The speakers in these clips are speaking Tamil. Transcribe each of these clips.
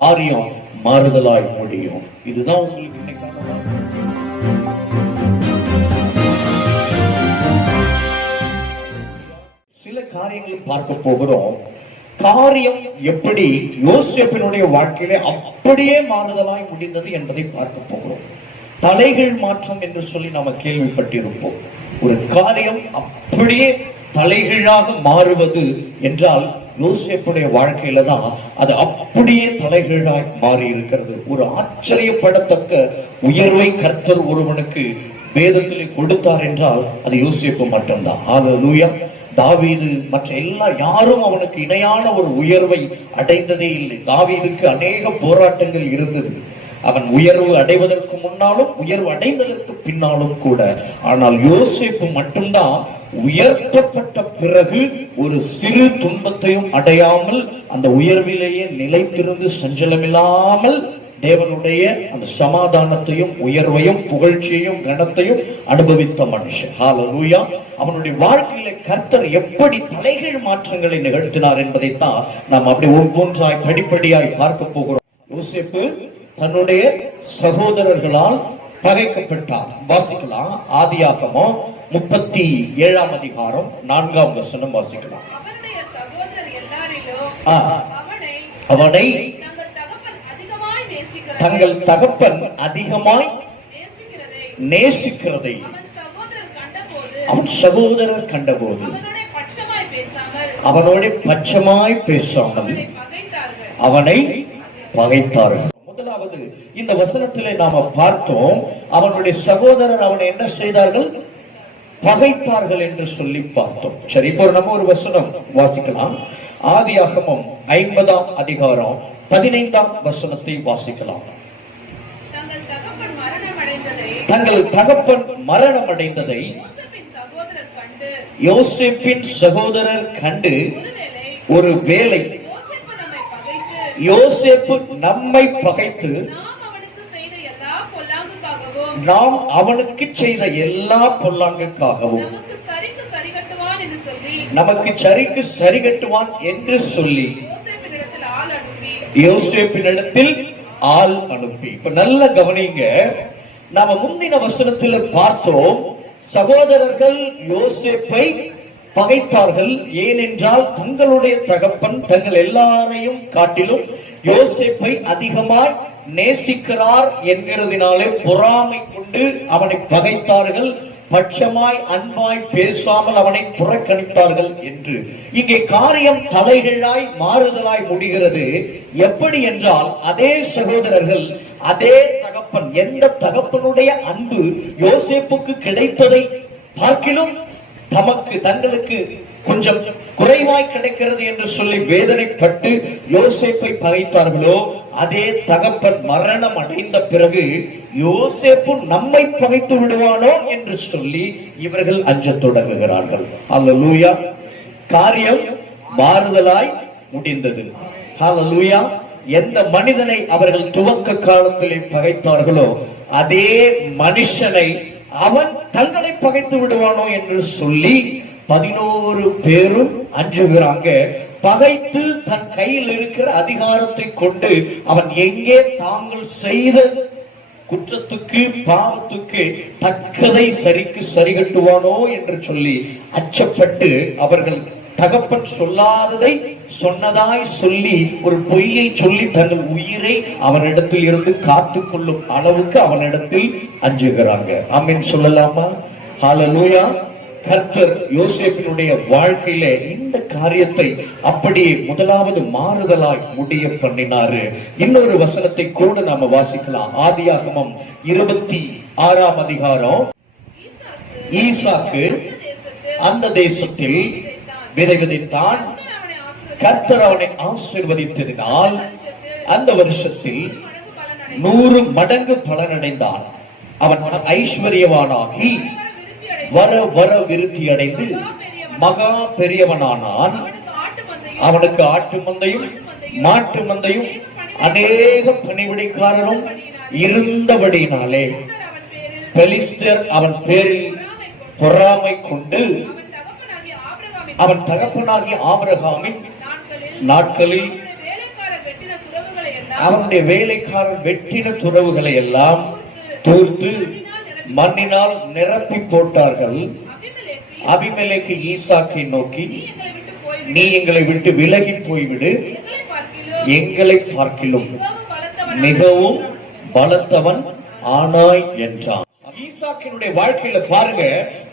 காரியம் மாறுதலாய் முடியும். இதுதான் உங்களுக்கு இன்னைக்கான சில காரியங்களை பார்க்க போகிறோம். காரியம் எப்படி யோசேப்பினுடைய வாழ்க்கையிலே அப்படியே மாறுதலாய் முடிந்தது என்பதை பார்க்க போகிறோம். தலைகள் மாற்றம் என்று சொல்லி நாம கேள்விப்பட்டிருப்போம். ஒரு காரியம் அப்படியே தலைகீழாக மாறுவது என்றால் யோசேப்புடைய வாழ்க்கையில தான் அது அப்படியே தலைகீழாய் மாறி இருக்கிறது. ஒரு ஆச்சரியப்படத்தக்க உயர்வை கர்த்தர் ஒருவனுக்கு வேதத்திலே கொடுத்தார் என்றால் அது யோசேப்பு மட்டும்தான். ஹல்லேலூயா. தாவீது மற்ற யாரும் அவனுக்கு இணையான ஒரு உயர்வை அடைந்ததே இல்லை. தாவீதுக்கு அநேக போராட்டங்கள் இருந்தது. அவன் உயர்வு அடைவதற்கு முன்னாலும் உயர்வு அடைந்ததற்கு பின்னாலும் கூட. ஆனால் யோசேப்பு மட்டும்தான் உயர்த்தப்பட்ட பிறகு ஒரு சிறு துன்பத்தையும் அடையாமல் அந்த உயர்விலேயே நிலைத்திருந்து சஞ்சலமில்லாமல் தேவனுடைய அந்த சமாதானத்தையும் உயர்வையும் புகழ்ச்சியையும் கனத்தையும் அனுபவித்த மனுஷன். ஹல்லேலூயா. அவனுடைய வாழ்க்கையில கர்த்தர் எப்படி தலைகீழ் மாற்றங்களை நிகழ்த்தினார் என்பதைத்தான் நாம் அப்படி ஒவ்வொன்றாய் படிப்படியாய் பார்க்க போகிறோம். யோசேப்பு தன்னுடைய சகோதரர்களால் பகைக்கப்பட்டார். வாசிக்கலாம். ஆதியாகமம் 37ஆம் அதிகாரம் 4ஆம் வசனம் வாசிக்கலாம். அவனை தங்கள் தகப்பன் அதிகமாய் நேசிக்கிறதை அவன் சகோதரர் கண்டபோது அவனோட பட்சமாய் பேசாமல் அவனை பகைத்தார்கள். முதலாவது இந்த வசனத்திலே நாம பார்த்தோம், அவனுடைய சகோதரர் அவனை என்ன செய்தார்கள்? பகைத்தார்கள் என்று சொல்லி பார்த்தோம். சரி, இப்போ நம்ம ஒரு வசனம் வாசிக்கலாம். ஆதியாகமம் 50ஆம் அதிகாரம் 15ஆம் வசனத்தை வாசிக்கலாம். தங்கள் தகப்பன் மரணம் அடைந்ததை யோசேப்பின் சகோதரர் கண்டு ஒருவேளை யோசேப்பு நம்மை பகைத்து நாம் அவனுக்கு செய்த எல்லா பொல்லாங்குக்காகவும் நமக்கு சரிக்கு சரி கட்டுவான் என்று சொல்லி யோசேப்பினிடத்தில் ஆள் அனுப்பி. இப்ப நல்ல கவனிங்க. நாம முந்தின வசனத்தில் பார்த்தோம், சகோதரர்கள் யோசேப்பை பகைத்தார்கள். ஏனென்றால் தங்களுடைய தகப்பன் தங்கள் எல்லாரையும் காட்டிலும் யோசேப்பை அதிகமாய் நேசிக்கிறார் என்கிறதினாலே பொறாமை கொண்டு அவனை பகைத்தார்கள். பட்சமாய் அன்பாய் பேசாமல் அவனை புறக்கணித்தார்கள் என்று. இங்கே காரியம் தலைகீழாய் மாறுதலாய் முடிகிறது. எப்படி என்றால், அதே சகோதரர்கள் அதே தகப்பன், எந்த தகப்பனுடைய அன்பு யோசேப்புக்கு கிடைத்ததை பார்க்கிலும் தங்களுக்கு கொஞ்சம் குறைவாய் கிடைக்கிறது என்று சொல்லி வேதனைப்பட்டு யோசேப்பை பகைத்தார்களோ, அதே தகப்பன் மரணம் அடைந்த பிறகு யோசேப்பு நம்மை பகைத்து விடுவானோ என்று சொல்லி இவர்கள் அஞ்சத் தொடங்குகிறார்கள். ஹல்லேலூயா. காரியம் மாறுதலாய் முடிந்தது. ஹல்லேலூயா. எந்த மனிதனை அவர்கள் துவக்க காலத்திலே பகைத்தார்களோ அதே மனுஷனை அவன் தங்களை பகைத்து விடுவானோ என்று சொல்லி 11 பேரும் அஞ்சுகிறாங்க. பகைத்து தன் கையில் இருக்கிற அதிகாரத்தை கொண்டு அவன் எங்கே தாங்கள் செய்த குற்றத்துக்கு பாவத்துக்கு தக்கதை சரிக்கு சரி கட்டுவானோ என்று சொல்லி அச்சப்பட்டு அவர்கள் தகப்பன் சொல்லாததை சொன்னதாய் சொல்லி ஒரு பொய்யை சொல்லி தங்கள் உயிரை அவனிடத்தில் இருந்து காத்துக் கொள்ளும் அளவுக்கு அவனிடத்தில் அஞ்சுகிறாங்க. ஆமென் சொல்லலாமா? ஹல்லேலூயா. கர்த்தர் யோசேப்பினுடைய வாழ்க்கையில இந்த காரியத்தை அப்படியே முதலாவது மாறுதலாய் முடிய பண்ணினாரு. இன்னொரு வசனத்தை கூட நாம வாசிக்கலாம். ஆதியாகமம் 26ஆம் அதிகாரம். ஈசாக்கு அந்த தேசத்தில் விதை விதைத்தான். கர்த்தர் அவனை ஆசீர்வதித்ததினால் அந்த வருஷத்தில் 100 மடங்கு பலனடைந்தான். அவன் ஐஸ்வர்யவானாகி வர வர விருத்தி அடைந்து மகா பெரியவனானான். அவனுக்கு ஆட்டு மந்தையும் மாட்டு மந்தையும் அநேக பணிவிடைக்காரரும் இருந்தபடியினாலே பெலிஸ்தர் அவன் பேரில் பொறாமை கொண்டு அவன் தகப்பனாகிய ஆபிரகாமின் நாட்களில் அவனுடைய வேலைக்காரன் வெட்டின துறவுகளை எல்லாம் தூர்த்து மண்ணினால் நிரப்பி போட்டார்கள். அபிமெலேக்கு ஈசாக்கை நோக்கி, நீ எங்களை விட்டு விலகி போய்விடு, எங்களை பார்க்கிலும் மிகவும் பலத்தவன் ஆனாய் என்றான். ஈசாக்கினுடைய வாழ்க்கையில பாருங்க,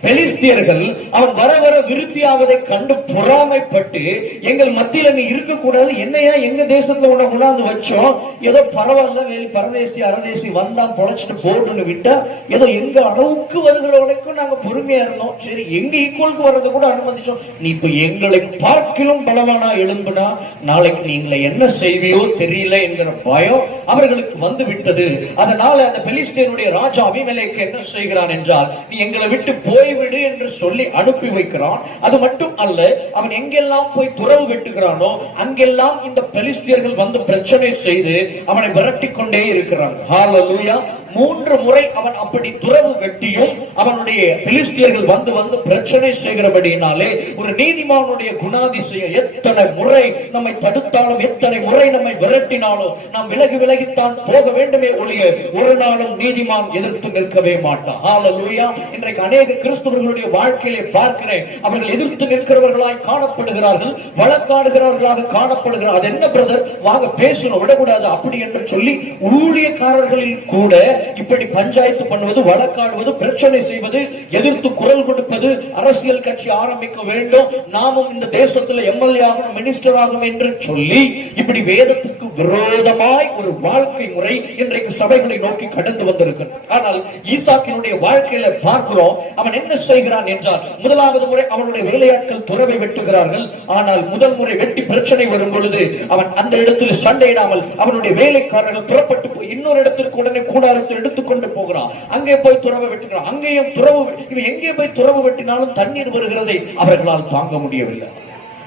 பெலிஸ்தியர்கள் அவன் வர வர விருத்தியாவதை கண்டு பொறாமைப்பட்டு, எங்கள் மத்தியில நீ இருக்கக்கூடாது, என்னையா எங்க தேசத்துல உன்னை கொண்டாந்து வச்சோம், ஏதோ பரவாயில்ல வேலி பரதேசி அரதேசி வந்தான் பொழைச்சிட்டு போட்டுன்னு விட்டா, ஏதோ எங்க அளவுக்கு வருகிற வரைக்கும் நாங்க பொறுமையா இருந்தோம், சரி எங்க ஈக்குவலுக்கு வர்றதை கூட அனுமதிச்சோம், நீ இப்ப எங்களை பார்க்கிலும் பலவானா எழும்புனா நாளைக்கு நீங்களை என்ன செய்வியோ தெரியல என்கிற பயம் அவர்களுக்கு வந்து விட்டது. அதனால அந்த பெலிஸ்தியருடைய ராஜா அபிமெலேக்கு என்ன செய்கிறான் என்றால், நீ எங்களை விட்டு போய்விடு என்று சொல்லி அனுப்பி வைக்கிறான். அது மட்டும் அல்ல, அவன் எங்கெல்லாம் போய் துறவு வெட்டுகிறானோ அங்கெல்லாம் இந்த பெலிஸ்தியர்கள் வந்து பிரச்சனை செய்து அவனை விரட்டி கொண்டே இருக்கிறாங்க. ஹல்லேலூயா. 3 முறை அவன் அப்படி துறவு வெட்டியும் அவனுடைய பெலிஸ்தியர்கள் வந்து வந்து பிரச்சனை செய்கிறபடியினாலே, ஒரு நீதிமானுடைய குணாதிசயம் எத்தனை முறை நம்மை தடுத்தாலும் எத்தனை முறை நம்மை விரட்டினாலும் நாம் விலகி விலகித்தான் போக வேண்டுமே ஒழிய ஒரு நாளும் நீதிமான் எதிர்த்து நிற்கவே மாட்டான். ஹல்லேலூயா. இன்றைக்கு அநேக கிறிஸ்தவர்களுடைய வாழ்க்கையிலே பார்க்கிறேன், அவர்கள் எதிர்த்து நிற்கிறவர்களாய் காணப்படுகிறார்கள், வழக்காடுகிறவர்களாக காணப்படுகிறார். அது என்ன பிரதர், வாங்க பேசணும், விடக்கூடாது அப்படி என்று சொல்லி ஊழியக்காரர்களில் கூட இப்படி பஞ்சாயத்து பண்ணுவது, வழக்காடுவது, பிரச்சனை செய்வது, எதிர்த்து குரல் கொடுப்பது, அரசியல் கட்சி ஆரம்பிக்க வேண்டும், நாமும் இந்த தேசத்தில் எம்எல்ஏ ஆகணும், மினிஸ்டர் ஆகணும் என்று சொல்லி இப்படி வேதத்துக்கு விரோதமாய் ஒரு வாழ்க்கை முறை இன்றைக்கு சபைகளை நோக்கி கடந்து வந்திருக்கிறது. ஆனால் ஈசாக்கினுடைய வாழ்க்கையில பார்க்கிறோம், அவன் என்ன செய்கிறான் என்றால், முதலாவது முறை அவனுடைய வேலையாட்கள் துறவை வெட்டுகிறார்கள். ஆனால் முதல் முறை வெட்டி பிரச்சனை வரும் பொழுது அவன் அந்த இடத்தில் சண்டையிடாமல் அவனுடைய வேலைக்காரர்கள் புறப்பட்டு போய் இன்னொரு இடத்திற்கு உடனே கூடாரத்தை எடுத்துக்கொண்டு போகிறான். அங்கே போய் துறவு வெட்டுகிறான், அங்கேயும் துறவு, இவன் எங்கே போய் துறவு வெட்டினாலும் தண்ணீர் வருகிறதை அவர்களால் தாங்க முடியவில்லை.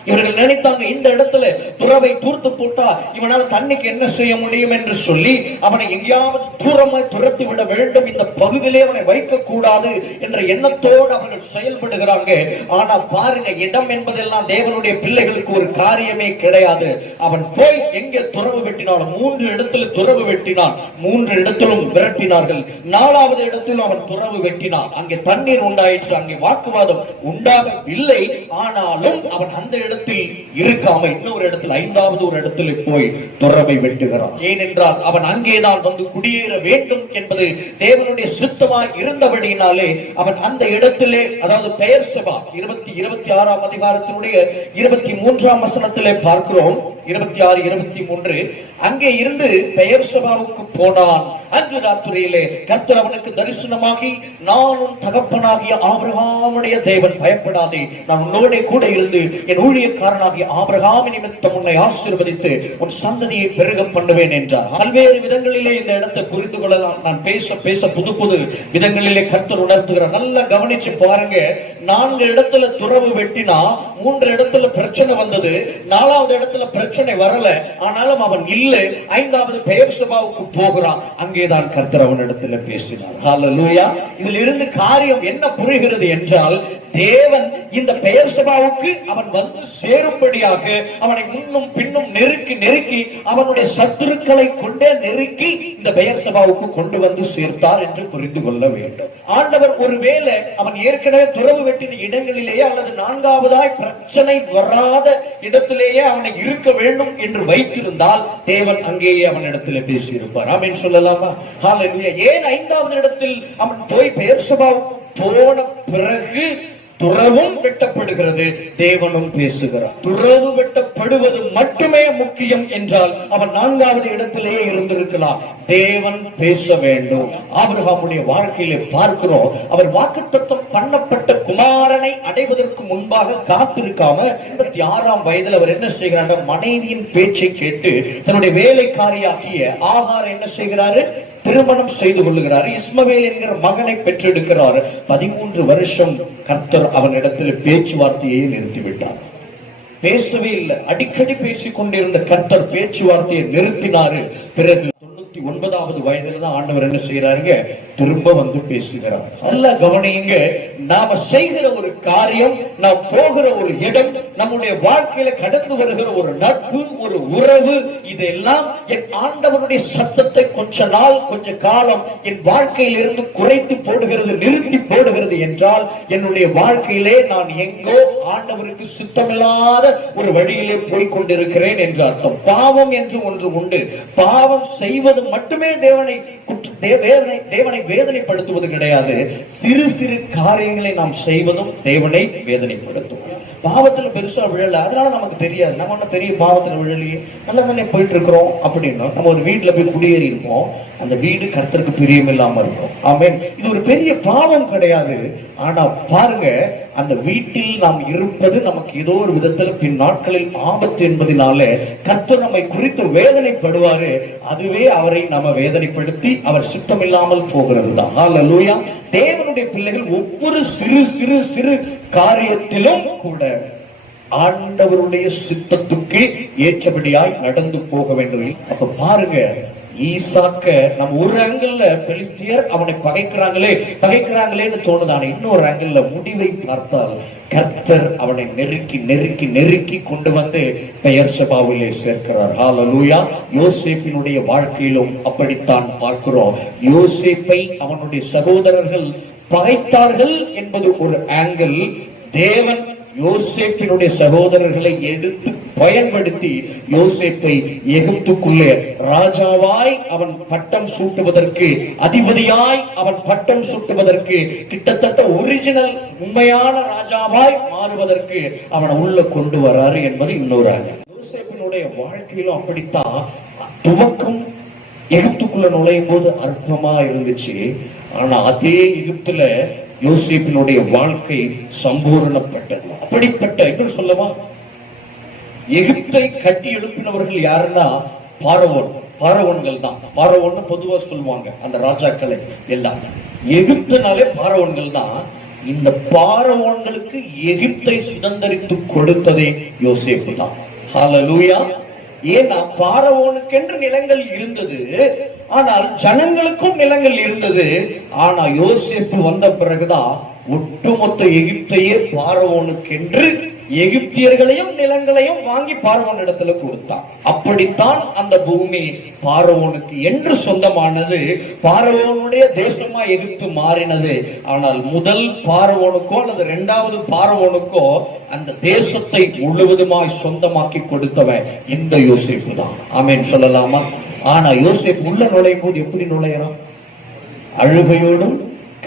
இவர்கள் நினைத்தாங்க, இந்த இடத்துல துறவை தூர்த்து போட்டா இவனால் தண்ணிக்கு என்ன செய்ய முடியும் என்று சொல்லி அவனை எங்கேயாவது தூரமாய் துரத்தி விட வேண்டும், இந்த பகுதியிலே அவனை வைக்க கூடாது என்ற எண்ணத்தோடு அவர்கள் செயல்படுகிறாங்க. ஆனா பாருங்க, இடம் என்பதெல்லாம் தேவனுடைய பிள்ளைகளுக்கு ஒரு காரியமே கிடையாது. அவன் போய் எங்கே துறவு வெட்டினாலும் 3 இடத்துல துறவு வெட்டினான், 3 இடத்திலும் விரட்டினார்கள். 4வது இடத்திலும் அவன் துறவு வெட்டினான், அங்கே தண்ணீர் உண்டாயிற்று, அங்கே வாக்குவாதம் உண்டாகவில்லை. ஆனாலும் அவன் அந்த இடத்தில் இருக்காம இன்னொரு இடத்தில் 5வது ஒரு இடத்தில் போய் துறவை வெட்டுகிறான். ஏனென்றால் அவன் அங்கேதான் வந்து குடியேற வேண்டும் என்பது தேவனுடைய சித்தமாய் இருந்தபடியினாலே அவன் அந்த இடத்திலே, அதாவது பெயர்செபா 26ஆம் அதிகாரத்தினுடைய 23ஆம் வசனத்திலே பார்க்கிறோம், 26, 23, அங்கே இருந்து பெயர்செபாவுக்கு போனான். அன்று ராத்திரியிலே கர்த்தர் அவனுக்கு தரிசனமாகி, நான் உன் தகப்பனாகிய ஆபிரகாமுடைய தேவன், பயப்படாதே, நான் உன்னோட கூட இருந்து என் ஊழியக்காரனாகிய ஆபிரகாம் நிமித்தம் உன்னை ஆசீர்வதித்து உன் சந்ததியை பெருக பண்ணுவேன் என்றார். பல்வேறு விதங்களிலே இந்த இடத்தை புரிந்து கொள்ளலாம். நான் பேச பேச புது புது விதங்களிலே கர்த்தர் உணர்த்துகிறார். நல்லா கவனிச்சு பாருங்க. 4 இடத்துல துறவு வெட்டினா 3 இடத்துல பிரச்சனை வந்தது, 4வது இடத்துல பிரச்சனை வரல. ஆனாலும் அவன் இல்லை. 5வது பெயர்செபாவுக்கு போகிறான். அங்கேதான் கர்த்தர் அவனிடத்தில் பேசினார். ஹல்லேலூயா. இதில் இருந்து காரியம் என்ன புரிகிறது என்றால், தேவன் இந்த பெயர்செபாவுக்கு அவன் வந்து சேரும்படியாக அவனை முன்னும் பின்னும் நெருக்கி நெருக்கி அவனுடைய சத்துருக்களை கொண்டே நெருக்கி இந்த பெயர்செபாவுக்கு கொண்டு வந்து சேர்த்தார் என்று புரிந்து கொள்ள வேண்டும். ஆண்டவர் ஒருவேளை அவன் ஏற்கனவே துறவு வெட்டின இடங்களிலேயே அல்லது 4வதாய் பிரச்சனை வராத இடத்திலேயே அவனை இருக்க வேண்டும் என்று வைத்திருந்தால் தேவன் அங்கேயே அவனிடத்தில் பேசியிருப்பார். ஆமென் சொல்லலாமா? ஹல்லேலூயா. ஏன் 5வது இடத்தில் அவன் போய் பெயர்செபாவுக்கு போன பிறகு துறவும் வெட்டப்படுகிறது, தேவனும் பேசுகிறார். துறவு வெட்டப்படுவது மட்டுமே முக்கியம் என்றால் அவன் 4வது இடத்திலேயே இருந்திருக்கலாம். தேவன் பேச வேண்டும். ஆபிரகாமுடைய வாழ்க்கையிலே பார்க்கிறோம், அவர் வாக்குத்தத்தம் பண்ணப்பட்ட குமாரனை அடைவதற்கு முன்பாக காத்திருக்காம 26ஆம் வயதில் அவர் என்ன செய்கிறார், மனைவியின் பேச்சை கேட்டு தன்னுடைய வேலைக்காரியாகிய ஆகார் என்ன செய்கிறாரு, திருமணம் செய்து கொள்ளுகிறார். இஸ்மவேல் என்கிற மகனை பெற்றெடுக்கிறார். 13 வருஷம் கர்த்தர் அவனிடத்தில் பேச்சுவார்த்தையை நிறுத்திவிட்டார். பேசவே இல்லை. அடிக்கடி பேசிக் கொண்டிருந்த கர்த்தர் பேச்சுவார்த்தையை நிறுத்தினாரு. பிறகு 99வது வயதுல தான் ஆண்டவர் என்ன செய்யறாருங்க, திரும்ப வந்து பேசுகிறார். நல்லா கவனியுங்க. நாம செய்கிற ஒரு காரியம், நாம் போகிற ஒரு இடம், நம்முடைய வாழ்க்கையில கடந்து வருகிற ஒரு நட்பு, ஒரு உறவு, இதெல்லாம் என் ஆண்டவருடைய சத்தத்தை கொஞ்ச நாள் கொஞ்ச காலம் என் வாழ்க்கையில் இருந்து குறைத்து போடுகிறது, நிறுத்தி போடுகிறது என்றால் என்னுடைய வாழ்க்கையிலே நான் எங்கோ ஆண்டவருக்கு சுத்தமில்லாத ஒரு வழியிலே போய்கொண்டிருக்கிறேன் என்று அர்த்தம். பாவம் என்று ஒன்று உண்டு. பாவம் செய்வது மட்டுமே தேவனை வேதனைப்படுத்துவது கிடையாது. சிறு சிறு காரியங்களை நாம் செய்வதும் தேவனை வேதனைப்படுத்தும். பாவத்துல பெருசா விழல, அதனால நமக்கு தெரியாது. நம்ம ஒன்னும் பெரிய பாவத்துல விழலையே, நல்லா தானே போயிட்டு இருக்கிறோம் அப்படின்னு நம்ம ஒரு வீட்டுல போய் குடியேறி இருப்போம். அந்த வீடு கர்த்தருக்கு பிரியம் இல்லாம இருக்கும். ஆமென். இது ஒரு பெரிய பாவம் கிடையாது. ஆனா பாருங்க, அந்த வீட்டில் நாம் இருப்பது நமக்கு ஏதோ ஒரு விதத்துல பின் நாட்களில் ஆபத்து என்பதனால கர்த்தர் நம்மை குறித்து வேதனைப்படுவாரு. அதுவே அவரை நாம வேதனைப்படுத்தி அவர் சுத்தம் இல்லாமல் போகிறது தான். ஹல்லேலூயா. தேவனுடைய பிள்ளைகள் ஒவ்வொரு சிறு சிறு சிறு காரியத்திலும் கூட ஆண்டவருடைய சித்தத்துக்கு ஏற்றபடியாய் நடந்து போக வேண்டும். அப்ப பாருங்க, ஈசாக்க நம்ம ஒரு ஆங்கிள் பெலிஸ்தியர் அவனை பகைக்கிறாங்களேன்னு தோணுதானே. இன்னொரு ஆங்கிள் முடிவை பார்த்தால் கர்த்தர் அவனை நெருக்கி நெருக்கி நெருக்கி கொண்டு வந்து பெயர்செபாவிலே சேர்க்கிறார். ஹல்லேலூயா. யோசேப்பினுடைய வாழ்க்கையிலும் அப்படித்தான் பார்க்கிறோம். யோசேப்பை அவனுடைய சகோதரர்கள் பகைத்தார்கள் என்பது ஒரு ஆங்கிள். தேவன் யோசேப்பினுடைய சகோதரர்களை எடுத்து பயன்படுத்தி யோசேப்பை எகிப்துக்குள்ளே ராஜாவாய் அவன் பட்டம் சூட்டுவதற்கு, அதிபதியாய் அவன் பட்டம் சூட்டுவதற்கு, கிட்டத்தட்ட ஒரிஜினல் உண்மையான ராஜாவாய் மாறுவதற்கு அவனை உள்ள கொண்டு வராரு என்பது இன்னொரு ஆங்கிள். யோசேப்பினுடைய வாழ்க்கையிலும் அப்படித்தான். துவக்கம் எகிப்துக்குள்ள நுழையும் போது அற்பமா இருந்துச்சு. ஆனா அதே எகிப்துல யோசேப்பினுடைய வாழ்க்கை சம்பூரணப்பட்டது. அப்படிப்பட்ட இன்னும் சொல்லவா, எகிப்தை கட்டி எழுப்பினவர்கள் யாருன்னா பார்வோன்கள் தான். பார்வோன்னு பொதுவா சொல்லுவாங்க அந்த ராஜாக்களை எல்லாம். எகிப்துனாலே பார்வோன்கள் தான். இந்த பார்வோன்களுக்கு எகிப்தை சுதந்தரித்து கொடுத்ததே யோசேப்பு தான். ஹல்லேலூயா. ஏன்னா பார்வோனுக்கென்று நிலங்கள் இருந்தது, ஆனால் ஜனங்களுக்கும் நிலங்கள் இருந்தது. ஆனா யோசேப்பு வந்த பிறகுதான் ஒட்டுமொத்த எகிப்தையே பார்வோனுக்கென்று எகிப்தியர்களையும் நிலங்களையும் வாங்கி பார்வோன் இடத்துல கொடுத்தான். அப்படித்தான் அந்த பூமி பார்வோனுக்கு என்று சொந்தமானது. பார்வோனுடைய தேசமா எகிப்து மாறினது. ஆனால் முதல் பார்வோனுக்கோ அல்லது இரண்டாவது பார்வோனுக்கோ அந்த தேசத்தை முழுவதுமாய் சொந்தமாக்கி கொடுத்தவன் இந்த யோசேப்பு தான். ஆமென் சொல்லலாமா? ஆனா யோசேப்பு உள்ள நுழையும் போது எப்படி நுழையறான்? அழுகையோடும்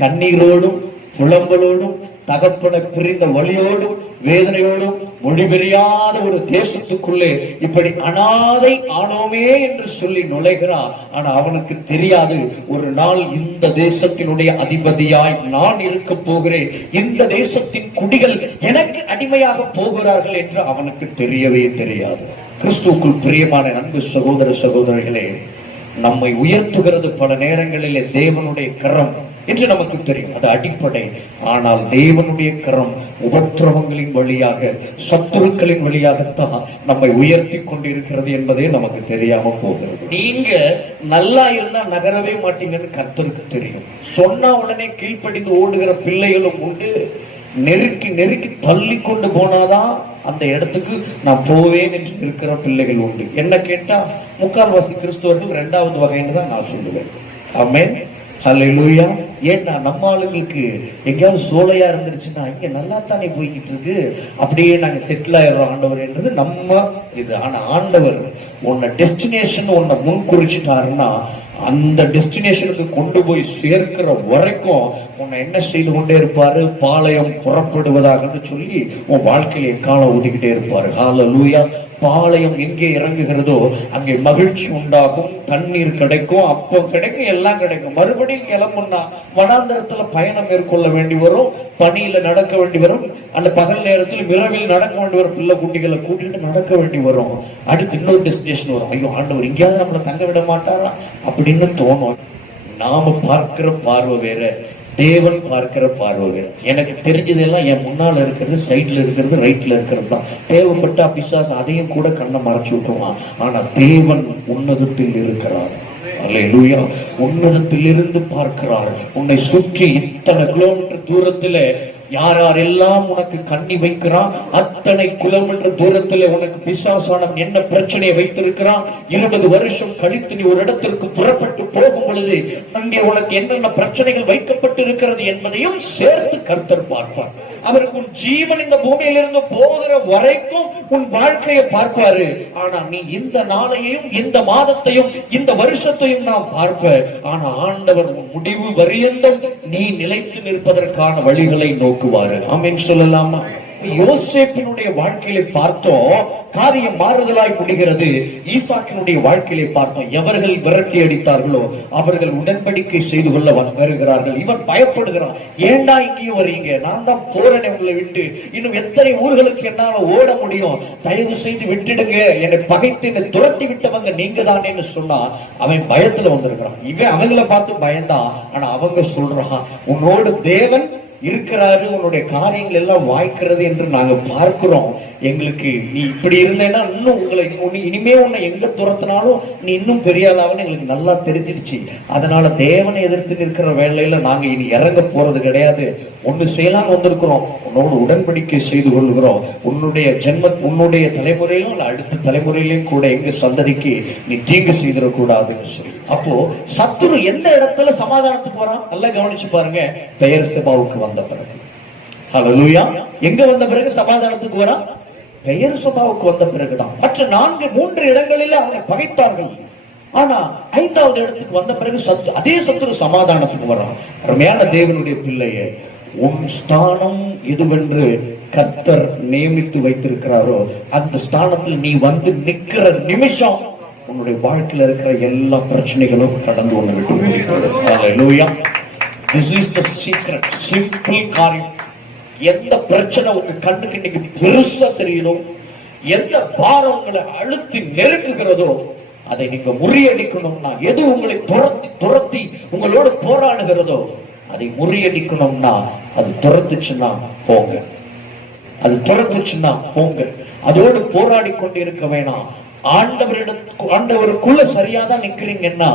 கண்ணீரோடும் புலம்பலோடும் தகப்பனை பிரிந்த வழியோடும் வேதனையோடும் மொழிபெரியாத ஒரு தேசத்துக்குள்ளே இப்படி அனாதை ஆனோமே என்று சொல்லி நுழைகிறார். ஆனா அவனுக்கு தெரியாது, ஒரு நாள் இந்த தேசத்தினுடைய அதிபதியாய் நான் இருக்க போகிறேன், இந்த தேசத்தின் குடிகள் எனக்கு அடிமையாக போகிறார்கள் என்று அவனுக்கு தெரியவே தெரியாது. கிறிஸ்துவுக்குள் பிரியமான அன்பு சகோதர சகோதரிகளே, நம்மை உயர்த்துகிறது பல நேரங்களிலே தேவனுடைய கரம் என்று நமக்கு தெரியும், அது அடிப்படை. ஆனால் தேவனுடைய கரம் உபத்திரவங்களின் வழியாக, சத்துருக்களின் வழியாகத்தான் நம்மை உயர்த்தி கொண்டிருக்கிறது என்பதே நமக்கு தெரியாம போகிறது. நீங்க நல்லா இருந்தா நகரவே மாட்டீங்கன்னு கர்த்தருக்கு தெரியும். சொன்னா உடனே கீழ்ப்படிந்து ஓடுகிற பிள்ளைகளும் உண்டு. நெருக்கி நெருக்கி தள்ளி கொண்டு போனாதான் அந்த இடத்துக்கு நான் போவேன் என்று இருக்கிற பிள்ளைகள் உண்டு. என்ன கேட்டா முக்கால்வாசி கிறிஸ்தவர்கள் இரண்டாவது வகைன்னு தான் நான் சொல்லுவேன். ஆமென். ஹல்லேலூயா. ஏன்னா நம்ம ஆளுங்களுக்கு எங்கேயாவது சோலையா இருந்துருச்சுன்னா இங்க நல்லா தானே போய்கிட்டு இருக்கு, அப்படியே நாங்க செட்டில் ஆயிடுறோம் ஆண்டவர் என்றது நம்ம இது. ஆனா ஆண்டவர் உன்னை டெஸ்டினேஷன் உன்னை முன் குறிச்சிட்டாருன்னா அந்த டெஸ்டினேஷனுக்கு கொண்டு போய் சேர்க்கிற வரைக்கும் உன்னை என்ன செய்து கொண்டே இருப்பாரு? பாளையம் புறப்படுவதாக சொல்லி உன் வாழ்க்கையில காலம் ஓடிக்கிட்டே இருப்பாரு. ஹல்லேலூயா. பாளையம் எங்கே இறங்குகிறதோ அங்கே மகிழ்ச்சி உண்டாகும், தண்ணீர் கிடைக்கும், அப்பம் கிடைக்கும், எல்லாம் கிடைக்கும். மறுபடியும் கிளம்புனா வனாந்தரத்துல பயணம் மேற்கொள்ள வேண்டி வரும், பனியில நடக்க வேண்டி வரும், அந்த பகல் நேரத்தில் இரவில் நடக்க வேண்டி வரும், பிள்ளை குட்டிகளை கூட்டிட்டு நடக்க வேண்டி வரும். அடுத்து இன்னொரு டெஸ்டினேஷன் வரும். ஐயோ ஆண்டவர் எங்கேயாவது நம்மளை தங்க விட மாட்டாரா அப்படின்னு தோணும். நாம பார்க்கிற பார்வை வேற, தேவன் பார்க்கிற பார்வை வேற. எனக்கு தெரிஞ்சதெல்லாம் என் முன்னால இருக்கிறது, சைட்ல இருக்கிறது, ரைட்ல இருக்கிறது தான். தேவைப்பட்ட பிசாசு அதையும் கூட கண்ணை மறைச்சு விட்டுருவான். ஆனா தேவன் உன்னதத்தில் இருக்கிறார். அல்லேலூயா. உன்னதத்தில் இருந்து பார்க்கிறார். உன்னை சுற்றி இத்தனை கிலோமீட்டர் தூரத்துல யார் யாரெல்லாம் உனக்கு கண்ணி வைக்கிறான், அத்தனை கிலோமீட்டர் தூரத்தில் உனக்கு பிசாசானவன் என்ன பிரச்சனையை வைத்திருக்கிறான், 20 வருஷம் கழித்து நீ ஒரு இடத்திற்கு புறப்பட்டு போகும் பொழுது அங்கே உனக்கு என்னென்ன பிரச்சனைகள் வைக்கப்பட்டு இருக்கிறது என்பதையும் சேர்த்து கர்த்தர் பார்ப்பார். அவருக்கு உன் ஜீவன் இந்த பூமியிலிருந்து போகிற வரைக்கும் உன் வாழ்க்கையை பார்ப்பாரு. ஆனா நீ இந்த நாளையும் இந்த மாதத்தையும் இந்த வருஷத்தையும் நான் பார்ப்பேன். ஆனா ஆண்டவர் உன் முடிவு வரியந்தம் நீ நிலைத்து நிற்பதற்கான வழிகளை நோக்குவாரு. ஆமென் சொல்லலாமா? யோசேப்பினுடைய வாழ்க்கையில பார்த்தோம், காரியம் மாறுதலாய் முடிகிறது. ஈசாக்கினுடைய வாழ்க்கையில பார்த்தோம், எவர்கள் விரட்டி அடித்தார்களோ அவர்கள் உடன்படிக்கை செய்து கொள்ள வருகிறார்கள். இவன் பயப்படுகிறான், ஏண்டா இங்கேயும் வரீங்க, நான் தான் போறேன் உங்களை விட்டு, இன்னும் எத்தனை ஊர்களுக்கு என்னால ஓட முடியும், தயவு செய்து விட்டுடுங்க, என்னை பகைத்து என்னை துரத்தி விட்டவங்க நீங்க தானேன்னு சொன்னா அவன் பயத்துல வந்திருக்கிறான். இவன் அவங்கள பார்த்து பயந்தான். ஆனா அவங்க சொல்றான், உன்னோடு தேவன் இருக்கிறாரு, உன்னுடைய காரியங்கள் எல்லாம் வாய்க்கிறது என்று நாங்க பார்க்கிறோம். எங்களுக்கு நீ இப்படி இருந்தேன்னா இன்னும் உங்களை இனிமே உன்னை எங்க துரத்தினாலும் நீ இன்னும் பெரியாளாவன்னு எங்களுக்கு நல்லா தெரிஞ்சிடுச்சு. அதனால தேவனை எதிர்த்து நிற்கிற வேலையில நாங்க இனி இறங்க போறது கிடையாது. ஒண்ணு செய்யலாம் வந்திருக்கிறோம், உன்னோடு உடன்படிக்கை செய்து கொள்கிறோம். உன்னுடைய உன்னுடைய தலைமுறையிலும் இல்ல அடுத்த தலைமுறையிலும் கூட எங்க சந்ததிக்கு நீ தீங்கு செய்திடக்கூடாதுன்னு சொல்லி. அப்போ சத்துரு எந்த இடத்துல சமாதானத்துக்கு போறான் நல்லா கவனிச்சு பாருங்க. பெயர் சபாவுக்கு வந்த பிறகு, ஹல்லேலூயா, எங்க வந்த பிறகு சமாதானத்துக்கு வரான்? பெயர் சபாவுக்கு வந்த பிறகுதான். மற்ற 3 இடங்களில் அவனை பகைத்தார்கள். ஆனா 5வது இடத்துக்கு வந்த பிறகு அதே சத்துரு சமாதானத்துக்கு வரான். அருமையான தேவனுடைய பிள்ளையே, உன் ஸ்தானம் எதுவென்று கர்த்தர் நியமித்து வைத்திருக்கிறாரோ அந்த ஸ்தானத்தில் நீ வந்து நிக்கிற நிமிஷம் உன்னுடைய வாழ்க்கையில இருக்கிற எல்லா பிரச்சனைகளும் கடந்து ஒண்ணு விட்டு. ஹல்லேலூயா. This is the secret. Simple காரியம். எந்த பிரச்சனை உங்க கண்ணுக்கு இன்னைக்கு பெருசா தெரியுதோ, எந்த பாரம் உங்களை அழுத்தி நெருக்குகிறதோ அதை நீங்க முறியடிக்கணும்னா, எது உங்களை துரத்தி உங்களோட போராடுகிறதோ அதை முறியடிக்கணும்னா, அது துரத்துச்சுன்னா போங்க, அது துரத்துச்சுன்னா போங்க. அதோடு போராடி கொண்டு இருக்க வேணாம். ஆண்டவருக்குள்ள சரியாதான் நிக்கிறீங்கன்னா,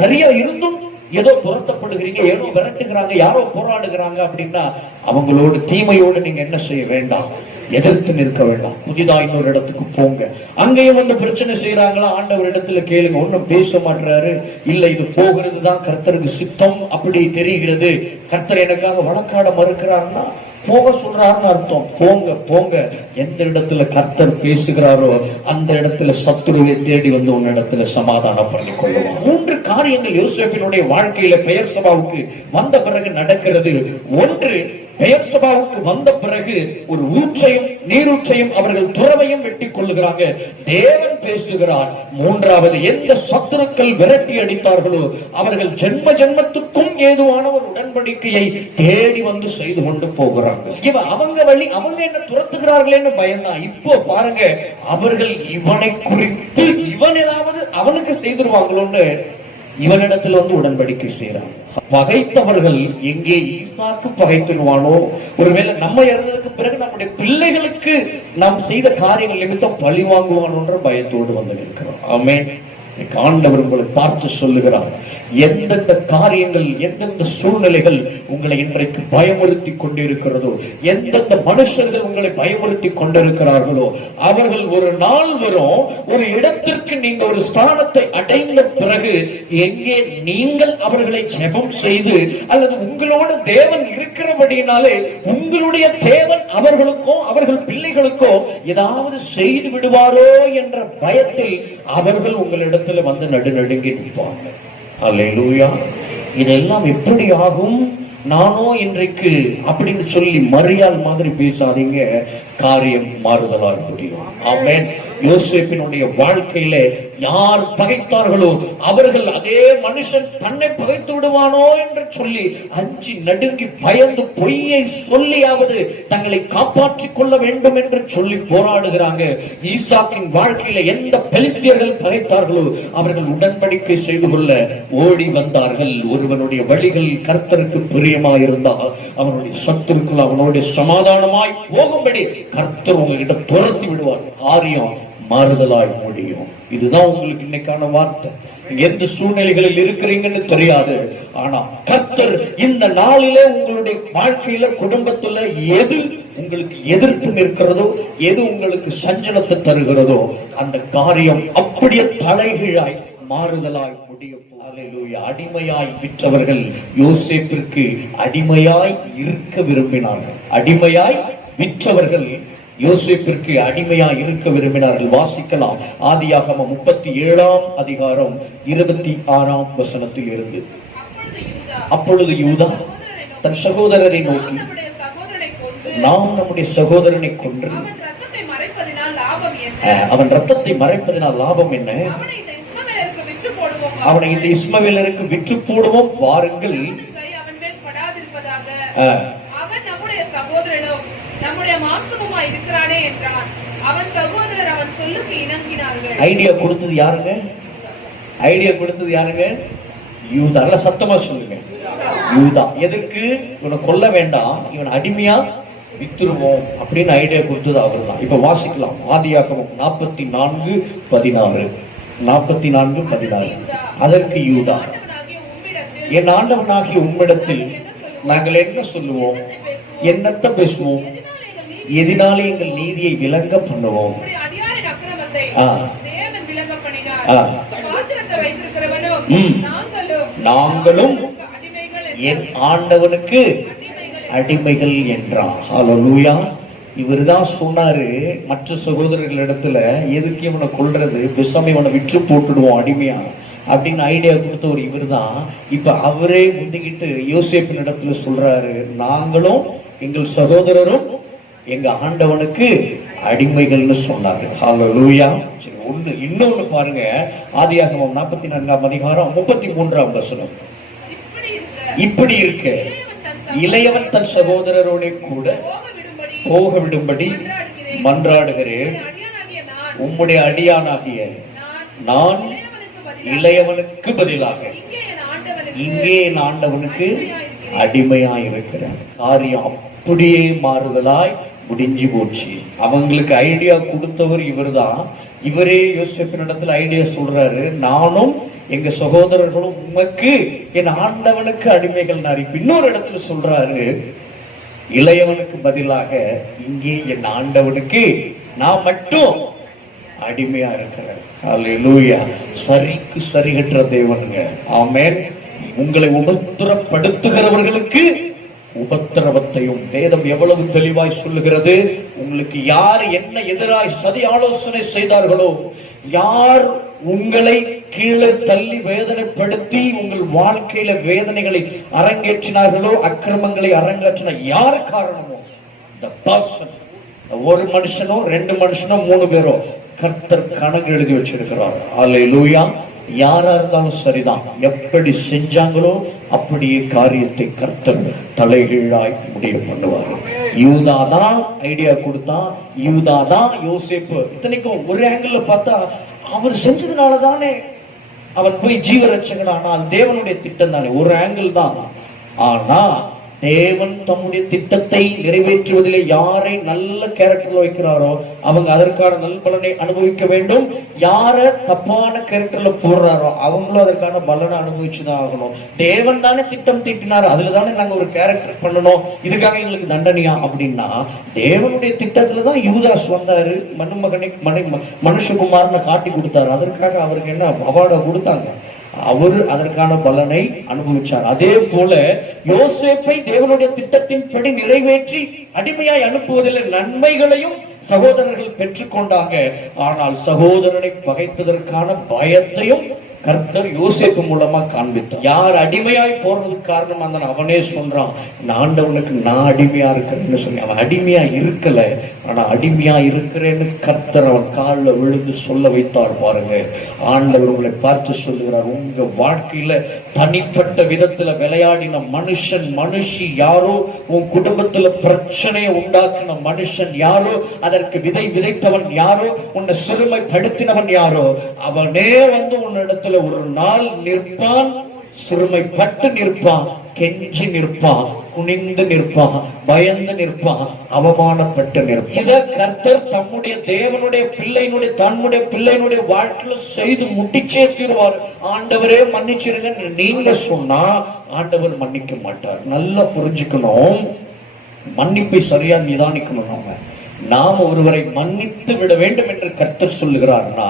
சரியா இருந்தும் ஏதோ துரத்தப்படுகிறீங்க, ஏதோ விரட்டுகிறாங்க, யாரோ போராடுகிறாங்க அப்படின்னா அவங்களோட தீமையோடு நீங்க என்ன செய்ய வேண்டாம், எதிர்த்து நிற்க வேண்டாம். புதிதா இன்னொரு இடத்துக்கு போங்க. அங்கேயும் வந்து பிரச்சனை செய்யறாங்களா, ஆண்டவர் இடத்துல கேளுங்க. ஒன்னும் பேச மாட்டாரு, இல்ல இது போகிறது தான் கர்த்தருக்கு சித்தம் அப்படி தெரிகிறது, கர்த்தர் எனக்காக வழக்காட மறுக்கிறாருன்னா போக சொல்றாருன்னு அர்த்தம். போங்க போங்க. எந்த இடத்துல கர்த்தர் பேசுகிறாரோ அந்த இடத்துல சத்துருவை தேடி வந்து உன் இடத்துல சமாதானம் பண்ணி கொள்ளுவான். 3 காரியங்கள் யோசேப்பினுடைய வாழ்க்கையில பெயர் சபாவுக்கு வந்த பிறகு நடக்கிறது. ஒன்று, பெயர் சபாவுக்கு வந்த பிறகு ஒரு ஊற்றையும் நீரூற்றையும் அவர்கள் துறவையும் வெட்டி கொள்ளுகிறாங்க. தேவன் பேசுகிறார். 3வது, எந்த சத்துருக்கள் விரட்டி அடித்தார்களோ அவர்கள் ஜென்ம ஜென்மத்துக்கும் ஏதுவான ஒரு உடன்படிக்கையை தேடி வந்து செய்து கொண்டு போகிறாங்க. அவங்க வழி, அவங்க என்ன துரத்துகிறார்களேன்னு பயந்தான். இப்போ பாருங்க, அவர்கள் இவனை குறித்து இவன் ஏதாவது அவனுக்கு செய்திருவாங்களோன்னு இவனிடத்துல வந்து உடன்படிக்கை செய்யறாங்க. பகைத்தவர்கள் எங்கே ஈசாக்கு பகைத்துவானோ, ஒருவேளை நம்ம இறந்ததுக்கு பிறகு நம்முடைய பிள்ளைகளுக்கு நாம் செய்த காரியங்கள் நிமித்தம் பழி வாங்குவானோன்ற பயத்தோடு வந்து இருக்கிறோம். ஆமென். ஆண்டவர் உங்களை பார்த்து சொல்லுகிறார், எந்தெந்த காரியங்கள் எந்தெந்த சூழ்நிலைகள் உங்களை இன்றைக்கு பயமுறுத்தி கொண்டிருக்கிறதோ, எந்தெந்த மனுஷர்கள் உங்களை பயமுறுத்தி கொண்டிருக்கிறார்களோ அவர்கள் ஒரு நாள் வரும், ஒரு இடத்திற்கு நீங்க ஒரு ஸ்தானத்தை அடைந்த பிறகு எங்கே நீங்கள் அவர்களை ஜெபம் செய்து அல்லது உங்களோட தேவன் இருக்கிறபடினாலே உங்களுடைய தேவன் அவர்களுக்கோ அவர்கள் பிள்ளைகளுக்கோ ஏதாவது செய்து விடுவாரோ என்ற பயத்தில் அவர்கள் உங்களிடத்தில் வந்து நடுநடுங்கி நிற்பாங்க. அல்லேலூயா. இதெல்லாம் எப்படி ஆகும், நானோ இன்றைக்கு அப்படின்னு சொல்லி மரியாள் மாதிரி பேசாதீங்க, காரியம் மாறுதலாக முடியும். ஆமென். யோசேப்பினுடைய வாழ்க்கையில யார் பகைத்தார்களோ அவர்கள் அதே மனுஷன் தன்னை பகைத்து விடுவானோ என்று சொல்லி அஞ்சி நடுங்கி பயந்து பொய்யை சொல்லியாவது தங்களை காப்பாற்றிக் கொள்ள வேண்டும் என்று சொல்லி போராடுகிறாங்க. ஈசாக்கின் வாழ்க்கையில எந்த பெலிஸ்தியர்கள் பகைத்தார்களோ அவர்கள் உடன்படிக்கை செய்து கொள்ள ஓடி வந்தார்கள். ஒருவனுடைய வழிகள் கர்த்தருக்கு பிரியமாயிருந்தால் அவனுடைய சத்துருக்குள் அவனுடைய சமாதானமாய் போகும்படி கர்த்தர் உங்ககிட்ட துரத்தி விடுவார். காரியம் மாறுதலாய் முடியும். இதுதான் உங்களுக்கு இன்னைக்கான வார்த்தை. எந்த சூழ்நிலைகளில் இருக்கிறீங்கன்னு தெரியாது. ஆனா கர்த்தர் இந்த நாளிலே உங்களுடைய வாழ்க்கையில, குடும்பத்துல எது உங்களுக்கு எதிர்த்து நிற்கிறதோ, எது உங்களுக்கு சஞ்சலத்தை தருகிறதோ, அந்த காரியம் அப்படியே தலைகீழாய் மாறுதலாய் முடியும். அல்லேலூயா. அடிமையாய் விற்றவர்கள் யோசேப்பிற்கு அடிமையாய் இருக்க விரும்பினார்கள். அடிமையாய் விற்றவர்கள் யோசேப்பிற்கு அடிமையாய் இருக்க விரும்பினார்கள். வாசிக்கலாம் ஆதியாகமம் 37ஆம் அதிகாரம் 26ஆம் வசனத்தில் இருந்து. அப்பொழுது யூதா தன் சகோதரரை நோக்கி, நாம் நம்முடைய சகோதரனை கொன்று அவன் ரத்தத்தை மறைப்பதினால் லாபம் என்ன? அவனை இந்த இஸ்மவேலருக்கு விற்று போடுவோம், வாருங்கள். ஐடியா கொடுத்தது யாருங்க? ஐடியா கொடுத்தது யாருங்க? யூதா. நல்ல சத்தமா சொல்லுங்க. யூதா. எதற்கு? இவனை கொல்ல வேண்டாம், இவன் அடிமையா வித்துருவோம் அப்படின்னு ஐடியா கொடுத்தது அவர் தான். இப்ப வாசிக்கலாம் ஆதியாகமம் 44:16. 44:16. அதற்கு யூதா, என் ஆண்டவனாகிய உம்மிடத்தில் நாங்கள் என்ன சொல்லுவோம்? என்னத்த பேசுவோம்? எதினாலே எங்கள் நீதியை விளங்க பண்ணுவோம். நாங்களும் என் ஆண்டவனுக்கு அடிமைகள் என்றார். ஹல்லேலூயா. இவர்தான் சொன்னாரு மற்ற சகோதரர்களிடத்துல, எதுக்கு இவனை கொல்றது, பேசாம இவனை விற்று போட்டுடுவோம் அடிமையா அப்படின்னு ஐடியா கொடுத்தவர் இவர் தான். இப்ப அவரே முந்திக்கிட்டு யோசேப்பின் இடத்துல சொல்றாரு, நாங்களும் எங்கள் சகோதரரும் எங்க ஆண்டவனுக்கு அடிமைகள்னு சொன்னாரு. ஹல்லேலூயா. சரி, ஒண்ணு இன்னொன்னு பாருங்க. ஆதியாகமம் 44ஆம் அதிகாரம் 33ஆம் வசனம். இப்படி இருக்க இளையவன் தன் சகோதரரோட கூட போக விடும்படி மன்றாடுகிறேன். உம்முடைய அடியானாகிய நான் இளையவனுக்கு பதிலாக இங்கே என் ஆண்டவனுக்கு அடிமையாய் இருக்கிறேன். காரியம் அப்படியே மாறுதலாய் முடிஞ்சு போச்சு. அவங்களுக்கு ஐடியா கொடுத்தவர் இவர் தான். இவரே யோசேப்பின் இடத்துல ஐடியா சொல்றாரு, நானும் எங்க சகோதரர்களும் உமக்கு என் ஆண்டவனுக்கு அடிமைகள். இன்னொரு இடத்துல சொல்றாரு, இளையவனுக்கு பதிலாக இங்கே என் ஆண்டவனுக்கு நான் மட்டும் அடிமையா இருக்கிறேன். அல்லேலூயா. சரிக்கு சரிகற்ற தேவனுங்க. ஆமென். உங்களை உபத்திரப்படுத்துகிறவர்களுக்கு உபத்திரவத்தையும் வேதம் எவ்வளவு தெளிவாய் சொல்லுகிறது. உங்களுக்கு யார் என்ன எதிராய் சதி ஆலோசனை செய்தார்களோ, யார் உங்களை கீழே தள்ளி வேதனைப்படுத்தி உங்கள் வாழ்க்கையில வேதனைகளை அரங்கேற்றினார்களோ, அக்கிரமங்களை அரங்கேற்றின யார் காரணமோ, the person, ஒரு மனுஷனோ 2 மனுஷனோ 3 பேரோ கர்த்தர் கணக்கு எழுதி வச்சிருக்கிறார். அல்லேலூயா. யாரா இருந்தாலும் சரிதான், எப்படி செஞ்சாங்களோ அப்படியே காரியத்தை கர்த்தர் தலைகீழாய் முடிய பண்ணுவார். யூதாதான் ஐடியா கொடுத்தா, யூதாதான் யோசேப்பு. இத்தனைக்கும் ஒரு ஆங்கிள் பார்த்தா அவர் செஞ்சதுனாலதானே அவன் போய் ஜீவரட்சகன். ஆனால் தேவனுடைய திட்டம் தானே, ஒரு ஆங்கிள் தான். ஆனா தேவன் தம்முடைய திட்டத்தை நிறைவேற்றுவதிலே யாரை நல்ல கேரக்டர்ல வைக்கிறாரோ அவங்க அதற்கான நல்பலனை அனுபவிக்க வேண்டும். யார தப்பான கேரக்டர்ல போடுறாரோ அவங்களும் அதற்கான பலனை அனுபவிச்சுதான் ஆகணும். தேவன் தானே திட்டம் தீட்டினாரு, அதுல தானே நாங்க ஒரு கேரக்டர் பண்ணணும், இதுக்காக எங்களுக்கு தண்டனையா அப்படின்னா, தேவனுடைய திட்டத்துலதான் யூதாஸ் வந்தாரு, மனுமகனை மனுஷகுமாரனை காட்டி கொடுத்தாரு. அதற்காக அவருக்கு என்ன அவார்டை கொடுத்தாங்க, அவரு அதற்கான பலனை அனுபவிச்சார். அதே போல யோசேப்பை தேவனுடைய திட்டத்தின்படி நிறைவேற்றி அடிமையாய் அனுப்புவதில் நன்மைகளையும் சகோதரர்கள் பெற்றுக்கொண்டாங்க. ஆனால் சகோதரனை பகைத்ததற்கான பயத்தையும் கர்த்தர் யோசேப்பு மூலமா காண்பித்தார். யார் அடிமையாய் போறதுக்கு காரணம் அந்த அவனே சொல்றான், ஆண்டவனுக்கு நான் அடிமையா இருக்கிறேன்னு சொல்லி. அவன் அடிமையா இருக்கல, ஆனா அடிமையா இருக்கிறேன்னு கர்த்தர் அவன் காலில் விழுந்து சொல்ல வைத்தார். பாருங்க, ஆண்டவர் உங்களை பார்த்து சொல்லுகிறார், உங்க வாழ்க்கையில தனிப்பட்ட விதத்துல விளையாடின மனுஷி யாரோ, உன் குடும்பத்துல பிரச்சனையை உண்டாக்கின மனுஷன் யாரோ, அதற்கு விதை விதைத்தவன் யாரோ, உன்னை சிறுமைப்படுத்தினவன் யாரோ, அவனே வந்து உன்னிடத்துல ஒரு நாள் நிற்பான், சிறுமைப்பட்டு நிற்பான், கெஞ்சி நிற்பான், குனிந்து நிற்பான், பயந்து நிற்பான், அவமானப்பட்டு நிற்பான். இத கர்த்தர் தம்முடைய தேவனுடைய பிள்ளையினுடைய தன்னுடைய பிள்ளையினுடைய வாழ்க்கையில செய்து முடிச்சே தீருவார். ஆண்டவரே மன்னிச்சிருங்க நீங்க சொன்னா ஆண்டவர் மன்னிக்க மாட்டார். நல்லா புரிஞ்சுக்கணும், மன்னிப்பை சரியா நிதானிக்கணும். நாம் ஒருவரை மன்னித்து விட வேண்டும் என்று கர்த்தர் சொல்லுகிறார்னா,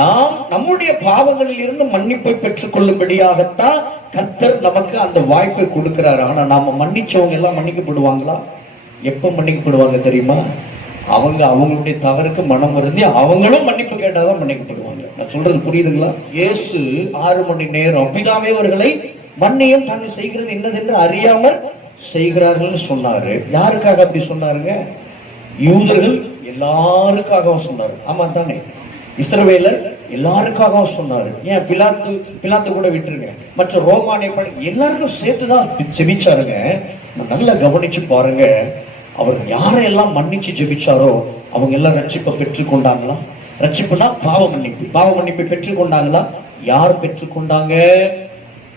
நாம் நம்முடைய பாவங்களில் இருந்து மன்னிப்பை பெற்றுக் கொள்ளும்படியாகத்தான் கர்த்தர் நமக்கு அந்த வாய்ப்பை கொடுக்கிறார். ஆனா நாம மன்னிச்சவங்க எல்லாம் மன்னிக்கப்படுவாங்களா? எப்ப மன்னிக்கப்படுவாங்க தெரியுமா? அவங்களுடைய தவறுக்கு மனம் வருந்தி அவங்களும் மன்னிப்பு கேட்டாதான் மன்னிக்கப்படுவாங்க. நான் சொல்றது புரியுதுங்களா? இயேசு 6 மணி நேரம் பிதாவே அவர்களை மன்னியும் தாங்கள் செய்கிறது என்னதென்று அறியாமல் செய்கிறார்கள் சொன்னாரு. யாருக்காக அப்படி சொன்னாருங்க? யூதர்கள் எல்லாருக்காகவும் சொன்னாரு. ஆமா தானே? இஸ்ரவேலர் எல்லாருக்காகவும் சொன்னாரு. ஏன் பிலாத்து கூட விட்டுருங்க, மற்ற ரோமானிய எல்லாருக்கும் சேர்த்துதான் ஜெபிச்சாருங்க. நல்லா கவனிச்சு பாருங்க, அவர் யாரையெல்லாம் மன்னிச்சு ஜெபிச்சாரோ அவங்க எல்லாம் ரட்சிப்பை பெற்றுக் கொண்டாங்களா? ரட்சிப்புனா பாவ மன்னிப்பை பெற்றுக் கொண்டாங்களா? யார் பெற்றுக்கொண்டாங்க?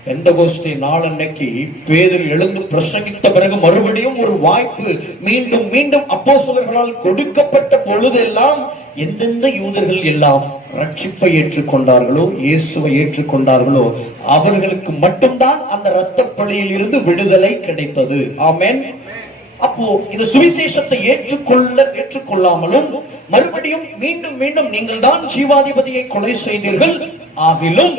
பெந்தகோஸ்தே நாளன்னைக்கு பேதுரு எழுந்து பிரசங்கித்த பிறகு மறுபடியும் ஒரு வாய்ப்பு மீண்டும் மீண்டும் அப்போஸ்தலர்களால் கொடுக்கப்பட்ட பொழுதெல்லாம் எந்தெந்த யூதர்கள் எல்லாம் ரட்சிப்பை ஏற்றுக்கொண்டார்களோ, இயேசுவை ஏற்றுக்கொண்டார்களோ அவர்களுக்கு மட்டும்தான் அந்த இரத்த பழியில் இருந்து விடுதலை கிடைத்தது. ஆமென். அப்போ இந்த சுவிசேஷத்தை ஏற்றுக்கொள்ளாமலும் மறுபடியும் மீண்டும் மீண்டும் நீங்கள் தான் ஜீவாதிபதியை கொலை செய்தீர்கள் ஆகிலும்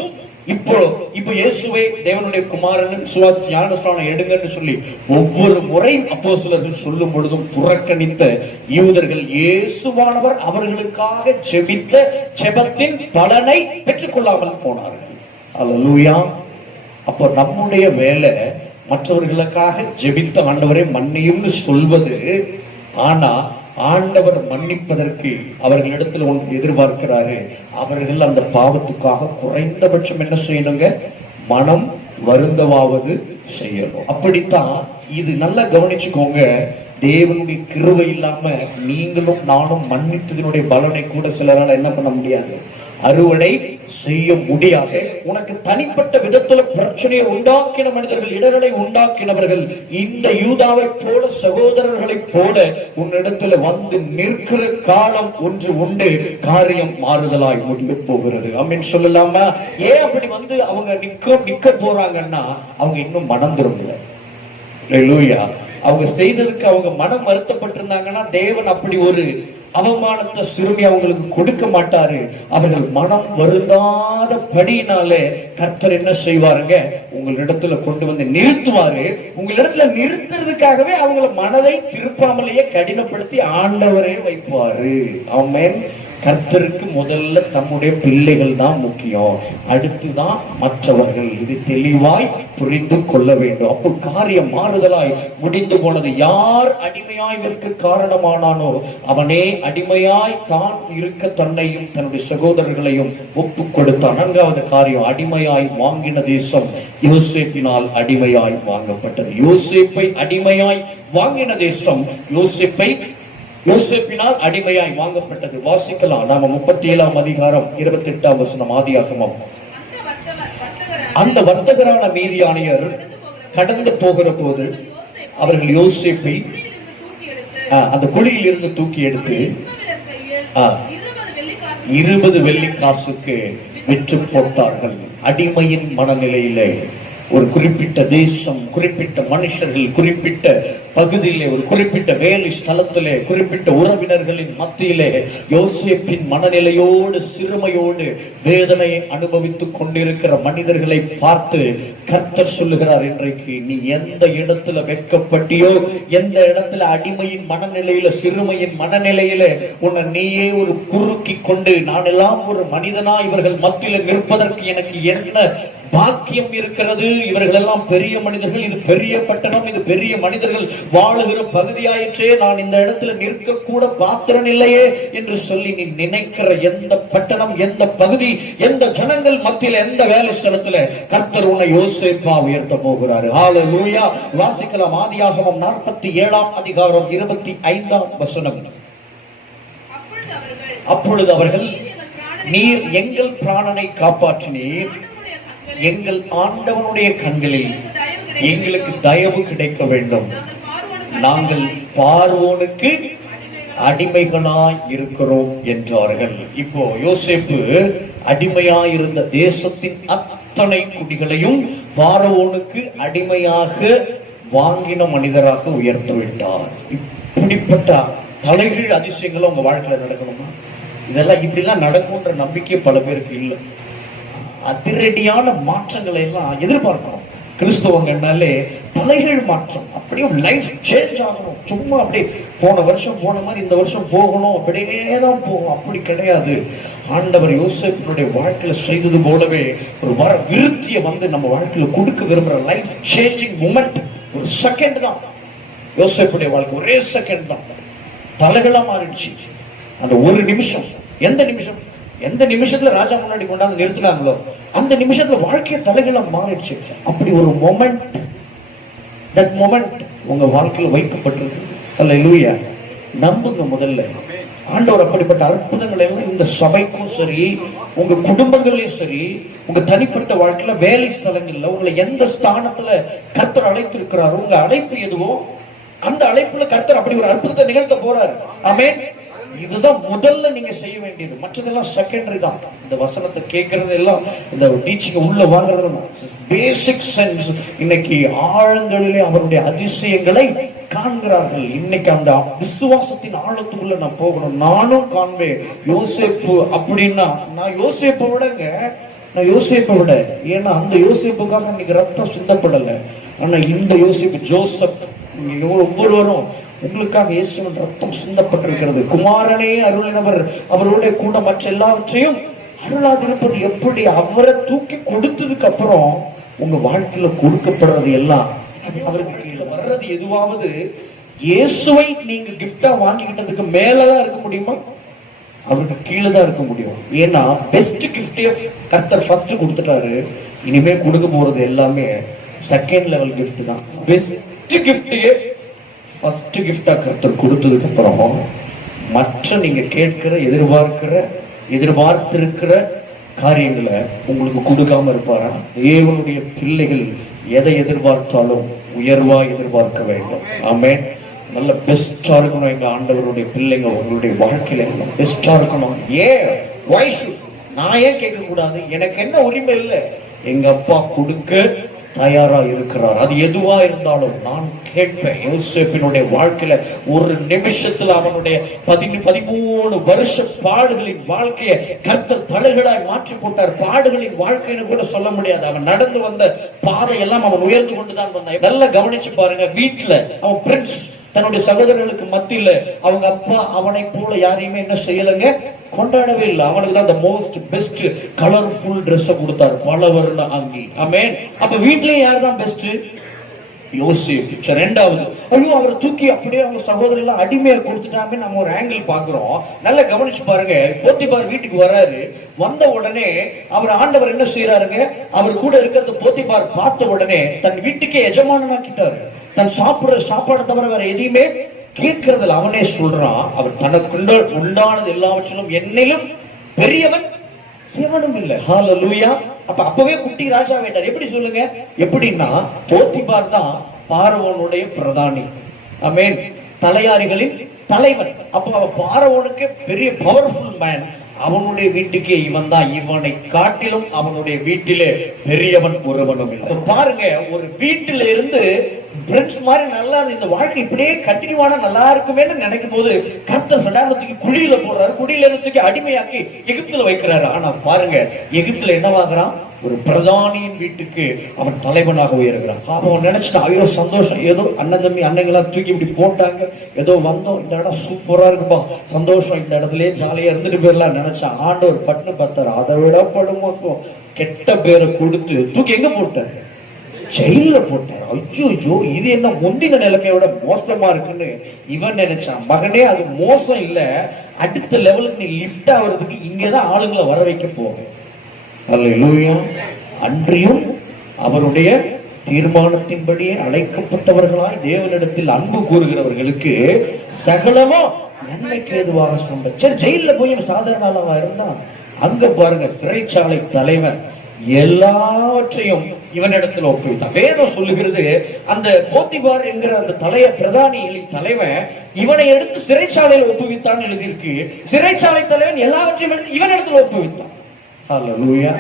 இப்போ இயேசுவை தேவனுடைய குமாரன் விசுவாசி ஞானஸ்நானம் எடுங்கன்னு சொல்லி ஒவ்வொரு முறை அப்போஸ்தலர்கள் சொல்லும் பொழுதும் புறக்கணித்த யூதர்கள் இயேசுவானவர் அவர்களுக்காக ஜெபித்த ஜெபத்தின் பலனை பெற்றுக் கொள்ளாமல் போனார்கள். அல்லேலூயா. அப்ப நம்முடைய வேலை மற்றவர்களுக்காக ஜெபித்த ஆண்டவரை மன்னியும்னு சொல்வது. ஆனா ஆண்டவர் மன்னிப்பதற்கு அவர்களிடத்தில் ஒன்று எதிர்பார்க்கிறாரு. அவர்கள் அந்த பாவத்துக்காக குறைந்தபட்சம் என்ன செய்யணுங்க? மனம் வருந்தவாவது செய்யணும். அப்படித்தான் இது நல்லா கவனிச்சுக்கோங்க. தேவனுடைய கிருபை இல்லாம நீங்களும் நானும் மன்னித்ததனுடைய பலனை கூட சிலரால என்ன பண்ண முடியாது, அறுவடை செய்ய முடியாது. உனக்கு தனிப்பட்ட விதத்துல பிரச்சனையை உண்டாக்கின மனிதர்கள், இடர்களை உண்டாக்கினவர்கள் இந்த யூதாவை போல சகோதரர்களை போல உன்னிடத்துல வந்து நிற்கிற காலம் ஒன்று உண்டு. காரியம் மாறுதலாய் முடிய போகிறது. ஆமென் சொல்லலாமா? ஏன் அப்படி வந்து அவங்க நிக்க போறாங்கன்னா அவங்க இன்னும் மனம் திரும்பல. அல்லேலூயா. அவங்க செய்ததுக்கு அவங்க மனம் வருத்தப்பட்டிருந்தாங்கன்னா தேவன் அப்படி ஒரு அவமானத்தை சிறுமி அவங்களுக்கு கொடுக்க மாட்டாரு. அவர்கள் மனம் வருந்தாத படியினாலே கர்த்தர் என்ன செய்வாருங்க? உங்களிடத்துல கொண்டு வந்து நிறுத்துவாரு. உங்களிடத்துல நிறுத்துறதுக்காகவே அவங்கள மனதை திருப்பாமலேயே கடினப்படுத்தி ஆண்டவரே வைப்பாரு. ஆமென். கர்த்தருக்கு முதல்ல தம்முடைய பிள்ளைகள் தான் முக்கியம், அடுத்துதான் மற்றவர்கள். இது தெளிவாய் புரிந்து கொள்ள வேண்டும். அப்போ காரியம் மாறுதலாய் முடிந்து போனது. யார் அடிமையாய் இருக்க காரணமானானோ அவனே அடிமையாய் தான் இருக்க தன்னையும் தன்னுடைய சகோதரர்களையும் ஒப்பு கொடுத்தான். 4வது காரியம், அடிமையாய் வாங்கின தேசம் யோசேப்பினால் அடிமையாய் வாங்கப்பட்டது. யோசேப்பை அடிமையாய் வாங்கின தேசம் யோசேப்பினால் அடிமையாய் வாங்கப்பட்டது. வாசிக்கலாம் நாம 37ஆம் அதிகாரம் 28ஆம் வசனம் ஆதியாகமம். அந்த வர்த்தகரான மீதியானியர் கடந்து போகிற போது அவர்கள் யோசேப்பை அந்த குழியில் இருந்து தூக்கி எடுத்து 20 வெள்ளி காசுக்கு விற்று போட்டார்கள். அடிமையின் மனநிலையிலே ஒரு குறிப்பிட்ட தேசம், குறிப்பிட்ட மனுஷர்கள், குறிப்பிட்ட பகுதியிலே, ஒரு குறிப்பிட்ட வேலை ஸ்தலத்திலே, குறிப்பிட்ட உறவினர்களின் மத்தியிலே யோசேப்பின் மனநிலையோடு சிறுமையோடு வேதனையை அனுபவித்துக் கொண்டிருக்கிற மனிதர்களை பார்த்து கர்த்தர் சொல்லுகிறார், இன்றைக்கு நீ எந்த இடத்துல வெட்கப்பட்டியோ, எந்த இடத்துல அடிமையின் மனநிலையில, சிறுமையின் மனநிலையில உன்னை நீயே ஒரு குறுக்கி கொண்டு நான் எல்லாம் ஒரு மனிதனா இவர்கள் மத்தியில நிற்பதற்கு எனக்கு என்ன பாக்கியம் இருக்கிறது, இவர்கள் எல்லாம் பெரிய மனிதர்கள், இது பெரிய பட்டணம், இது பெரிய மனிதர்கள் வாழுகிற பகுதியாயிற்றே, நான் இந்த இடத்துல நிற்க கூட பாத்திரன் இல்லையே என்று சொல்லி நீ நினைக்கிற எந்த பட்டணம், எந்த பகுதி, எந்த ஜனங்கள் மத்தியில, எந்த வேலை ஸ்தலத்துல கர்த்தர் உன்னை யோசேப்பா உயர்த்த போகிறாரு. ஹல்லேலூயா. வாசிக்கலாம் ஆதியாகமம் 47ஆம் அதிகாரம் 25ஆம் வசனம். அப்பொழுது அவர்கள், நீர் எங்கள் பிராணனை காப்பாற்றினீர், எங்கள் ஆண்டவனுடைய கண்களில் எங்களுக்கு தயவு கிடைக்க வேண்டும். நாங்கள் பார்வோனுக்கு அடிமைகளாய் இருக்கிறோம் என்றார்கள். இப்போ யோசேப்பு அடிமையாயிருந்த தேசத்தின் அத்தனை குடிகளையும் பார்வோனுக்கு அடிமையாக வாங்கின மனிதராக உயர்த்து விட்டார். இப்படிப்பட்ட தலைகீழ் அதிசயங்களும் உங்க வாழ்க்கையில நடக்கணுமா? இதெல்லாம் இப்படிலாம் நடக்கும்ன்ற நம்பிக்கை பல பேருக்கு இல்லை. அதிரடியான மாற்றங்களை எல்லாம் எதிர்பார்க்கணும். கிறிஸ்தவங்கனாலே தலைகீழ் மாற்றம், அப்படியே லைஃப் சேஞ்ச் ஆகணும். சும்மா அப்படியே போன வருஷம் போன மாதிரி இந்த வருஷம் போகணும் அப்படியே தான் போகும், அப்படி கிடையாது. ஆண்டவர் யோசேப்பினுடைய வாழ்க்கையில செய்தது போலவே ஒரு விருத்தியை நம்ம வாழ்க்கையில கொடுக்க விரும்புற லைஃப் சேஞ்சிங் மூமெண்ட் ஒரு செகண்ட் தான். யோசேப்புடைய வாழ்க்கை ஒரே செகண்ட் தான் தலைகளா மாறிடுச்சு. அந்த ஒரு நிமிஷம், எந்த நிமிஷத்துல ராஜா முன்னாடி கொண்டாந்து நிறுத்தினாங்களோ அந்த நிமிஷத்துல வாழ்க்கைய தலைகளா மாறிடுச்சு. அப்படி ஒரு மொமெண்ட், தட் மொமெண்ட் உங்க வாழ்க்கையில வைக்கப்பட்டிருக்கு. அல்லேலூயா. நம்புங்க. முதல்ல ஆண்டவர் அப்படிப்பட்ட அற்புதங்கள் எல்லாம் இந்த சபைக்கும் சரி, உங்க குடும்பங்களையும் சரி, உங்க தனிப்பட்ட வாழ்க்கையில, வேலை ஸ்தலங்கள்ல உங்களை எந்த ஸ்தானத்துல கர்த்தர் அழைத்திருக்கிறாரோ, உங்க அழைப்பு எதுவோ அந்த அழைப்புல கர்த்தர் அப்படி ஒரு அற்புதத்தை நிகழ்த்த போறாரு. ஆமென். இதுதான் முதல்ல நீங்க செய்ய வேண்டியது. மற்றதெல்லாம் செகண்டரி தான். இந்த வசனத்தை கேட்கறது எல்லாம், இந்த டீச்சிங் உள்ள வாங்குறது பேசிக் சென்ஸ். இன்னைக்கு ஆழங்களிலே அவருடைய அதிசயங்களை காண்கிறார்கள். இன்னைக்கு அந்த விசுவாசத்தின் ஆழத்துக்குள்ள நான் போகணும். நானும் காண்பேன். யோசேப்பு அப்படின்னா நான் யோசேப்பை விட ஏன்னா அந்த யோசேப்புக்காக இன்னைக்கு ரத்தம் சிந்தப்படல. ஆனா இந்த யோசேப்பு ஜோசப், ஒவ்வொருவரும் உங்களுக்காக இயேசுவின் ரத்தம் சிந்தப்பட்டிருக்கிறது. குமாரனே அருளினவர் அவரோட கூட மற்ற எல்லாவற்றையும் அருளாதிருப்பது எப்படி? அவரை தூக்கி கொடுத்ததுக்கு அப்புறம் உங்க வாழ்க்கையில கொடுக்கப்படுறது எல்லாம் அவருக்கு கீழே வர்றது எதுவாவது இயேசுவை நீங்க கிஃப்டா வாங்கிக்கிட்டதுக்கு மேலதான் இருக்க முடியுமா? அவருக்கு கீழே தான் இருக்க முடியும். ஏன்னா பெஸ்ட் கிஃப்டே கர்த்தர் ஃபர்ஸ்ட் கொடுத்துட்டாரு. இனிமே கொடுக்க போறது எல்லாமே செகண்ட் லெவல் கிஃப்ட் தான். பெஸ்ட் கிஃப்டே ஃபர்ஸ்ட் கிஃப்டா கர்த்தர் கொடுத்ததுக்கு அப்புறம் மற்ற நீங்க கேட்கிற, எதிர்பார்த்திருக்கிற காரியங்களை உங்களுக்கு கொடுக்காம இருப்பாரா? தேவனுடைய பிள்ளைகள் எதை எதிர்பார்த்தாலும் உயர்வா எதிர்பார்க்க வேண்டும். ஆமென். நல்ல பெஸ்டா இருக்கணும். எங்க ஆண்டவருடைய பிள்ளைங்க உங்களுடைய வாழ்க்கையில பெஸ்டா இருக்கணும். நான் ஏன் கேட்க கூடாது? எனக்கு என்ன உரிமை இல்லை? எங்க அப்பா கொடுக்க தயாரா இருக்கிறார். அது எதுவா இருந்தாலும் நான் கேட்பேன். யோசேப்பினுடைய வாழ்க்கையில ஒரு நிமிஷத்துல அவனுடைய 13 வருஷ பாடுகளின் வாழ்க்கையை கர்த்தர் தலைகளாய் மாற்றி போட்டார். பாடுகளின் வாழ்க்கைன்னு கூட சொல்ல முடியாது. அவன் நடந்து வந்த பாதையெல்லாம் அவன் உயர்ந்து கொண்டுதான் வந்தான். நல்லா கவனிச்சு பாருங்க. வீட்டுல அவன் பிரின்ஸ், தன்னுடைய சகோதரர்களுக்கு மத்தியில அவங்க அப்பா அவனை போல யாரையுமே என்ன செய்யலங்க, கொண்டாடவே இல்லை. அவனுக்கு தான் மோஸ்ட் பெஸ்ட் கலர்ஃபுல் ட்ரெஸ் கொடுத்தாரு, பல வருட அங்கி. ஆமென். அப்ப வீட்லயும் யார் தான் பெஸ்ட்? யோசேப்பு. ரெண்டாவது, ஐயோ அவரை தூக்கி அப்படியே அவங்க சகோதரர் எல்லாம் அடிமையா கொடுத்துட்டாங்க. நம்ம ஒரு ஆங்கிள் பாக்குறோம். நல்லா கவனிச்சு பாருங்க. போத்திபார் வீட்டுக்கு வராரு. வந்த உடனே அவர் ஆண்டவர் என்ன செய்யறாருங்க, அவர் கூட இருக்கிறது போத்திபார் பார்த்த உடனே தன் வீட்டுக்கே எஜமானனாக்கிட்டாரு. தன் சாப்பிடுற சாப்பாடு தவிர வேற எதையுமே கேட்கறதுல அவனே சொல்றான். அவர் தனக்குள்ள உண்டானது எல்லாவற்றிலும் என்னிலும் பெரியவன் எவனும் இல்லை. ஹல்லேலூயா. அப்பவே குட்டி ராஜா வேண்டார். எப்படி சொல்லுங்க? எப்படின்னா போத்திபார் தான் பார்வோனுடைய பிரதானி. ஆமென். தலையாரிகளின் தலைவன். அப்ப அவன் பார்வோனுக்கு பெரிய பவர்ஃபுல் மேன். அவனுடைய வீட்டுக்கே இவன் தான். இவனை காட்டிலும் அவனுடைய வீட்டிலே பெரியவன் ஒருவனும் இல்லை. பாருங்க, ஒரு வீட்டில இருந்து பிரெண்ட்ஸ் மாதிரி நல்லா இந்த வாழ்க்கை இப்படியே கண்டினியூவான நல்லா இருக்குமேன்னு நினைக்கும் போது கர்த்தர் சடாலத்துக்கு குழியில போடுறாரு. குழியில இருந்து அடிமையாக்கி எகிப்துல வைக்கிறாரு. ஆனா பாருங்க, எகிப்துல என்னவாகிறான்? ஒரு பிரதானியின் வீட்டுக்கு அவன் தலைவனாக உயர்கிறான். அவன் நினைச்சிட்டான், ஐயோ சந்தோஷம், ஏதோ அண்ணன் தம்பி அண்ணங்களாம் தூக்கி இப்படி போட்டாங்க, ஏதோ வந்தோம், இந்த இடம் சூப்பரா இருக்குப்பா, சந்தோஷம், இந்த இடத்துலயே ஜாலியா இருந்துட்டு போயிடலாம் நினைச்சான். ஆண்டவர் பட்டுன்னு பார்த்தாரு. அதை விட படுமோசம் கெட்ட பேரை கொடுத்து தூக்கி எங்க போட்டாரு? ஜெயில போட்டார். ஐயோ, இது என்ன முந்தின நிலைமையோட மோசமா இருக்குன்னு இவன் நினைச்சான். மகனே, அது மோசம் இல்ல, அடுத்த லெவலுக்கு நீ லிஃப்ட் ஆகுறதுக்கு இங்கதான் ஆளுங்களை வர வைக்க போவேன். அல்லேலூயா. அன்றியும் அவருடைய தீர்மானத்தின்படியே அழைக்கப்பட்டவர்களாய் தேவனிடத்தில் அன்பு கூறுகிறவர்களுக்கு சகலமோ நன்மைக்கு ஏதுவாக சொன்ன. சரி, ஜெயில போய் சாதாரண ஆளவா இருந்தா, அங்க பாருங்க சிறைச்சாலை தலைவன் எல்லாவற்றையும் இவனிடத்தில் ஒப்புவித்தான். வேதம் சொல்லுகிறது, அந்த போத்திபார் என்கிற அந்த பிரதானிகளின் தலைவன் இவனை எடுத்து சிறைச்சாலையில் ஒப்புவித்தான் எழுதியிருக்கு. சிறைச்சாலை தலைவன் எல்லாவற்றையும் எடுத்து இவனிடத்தில் ஒப்புவித்தான். ஹல்லேலூயா.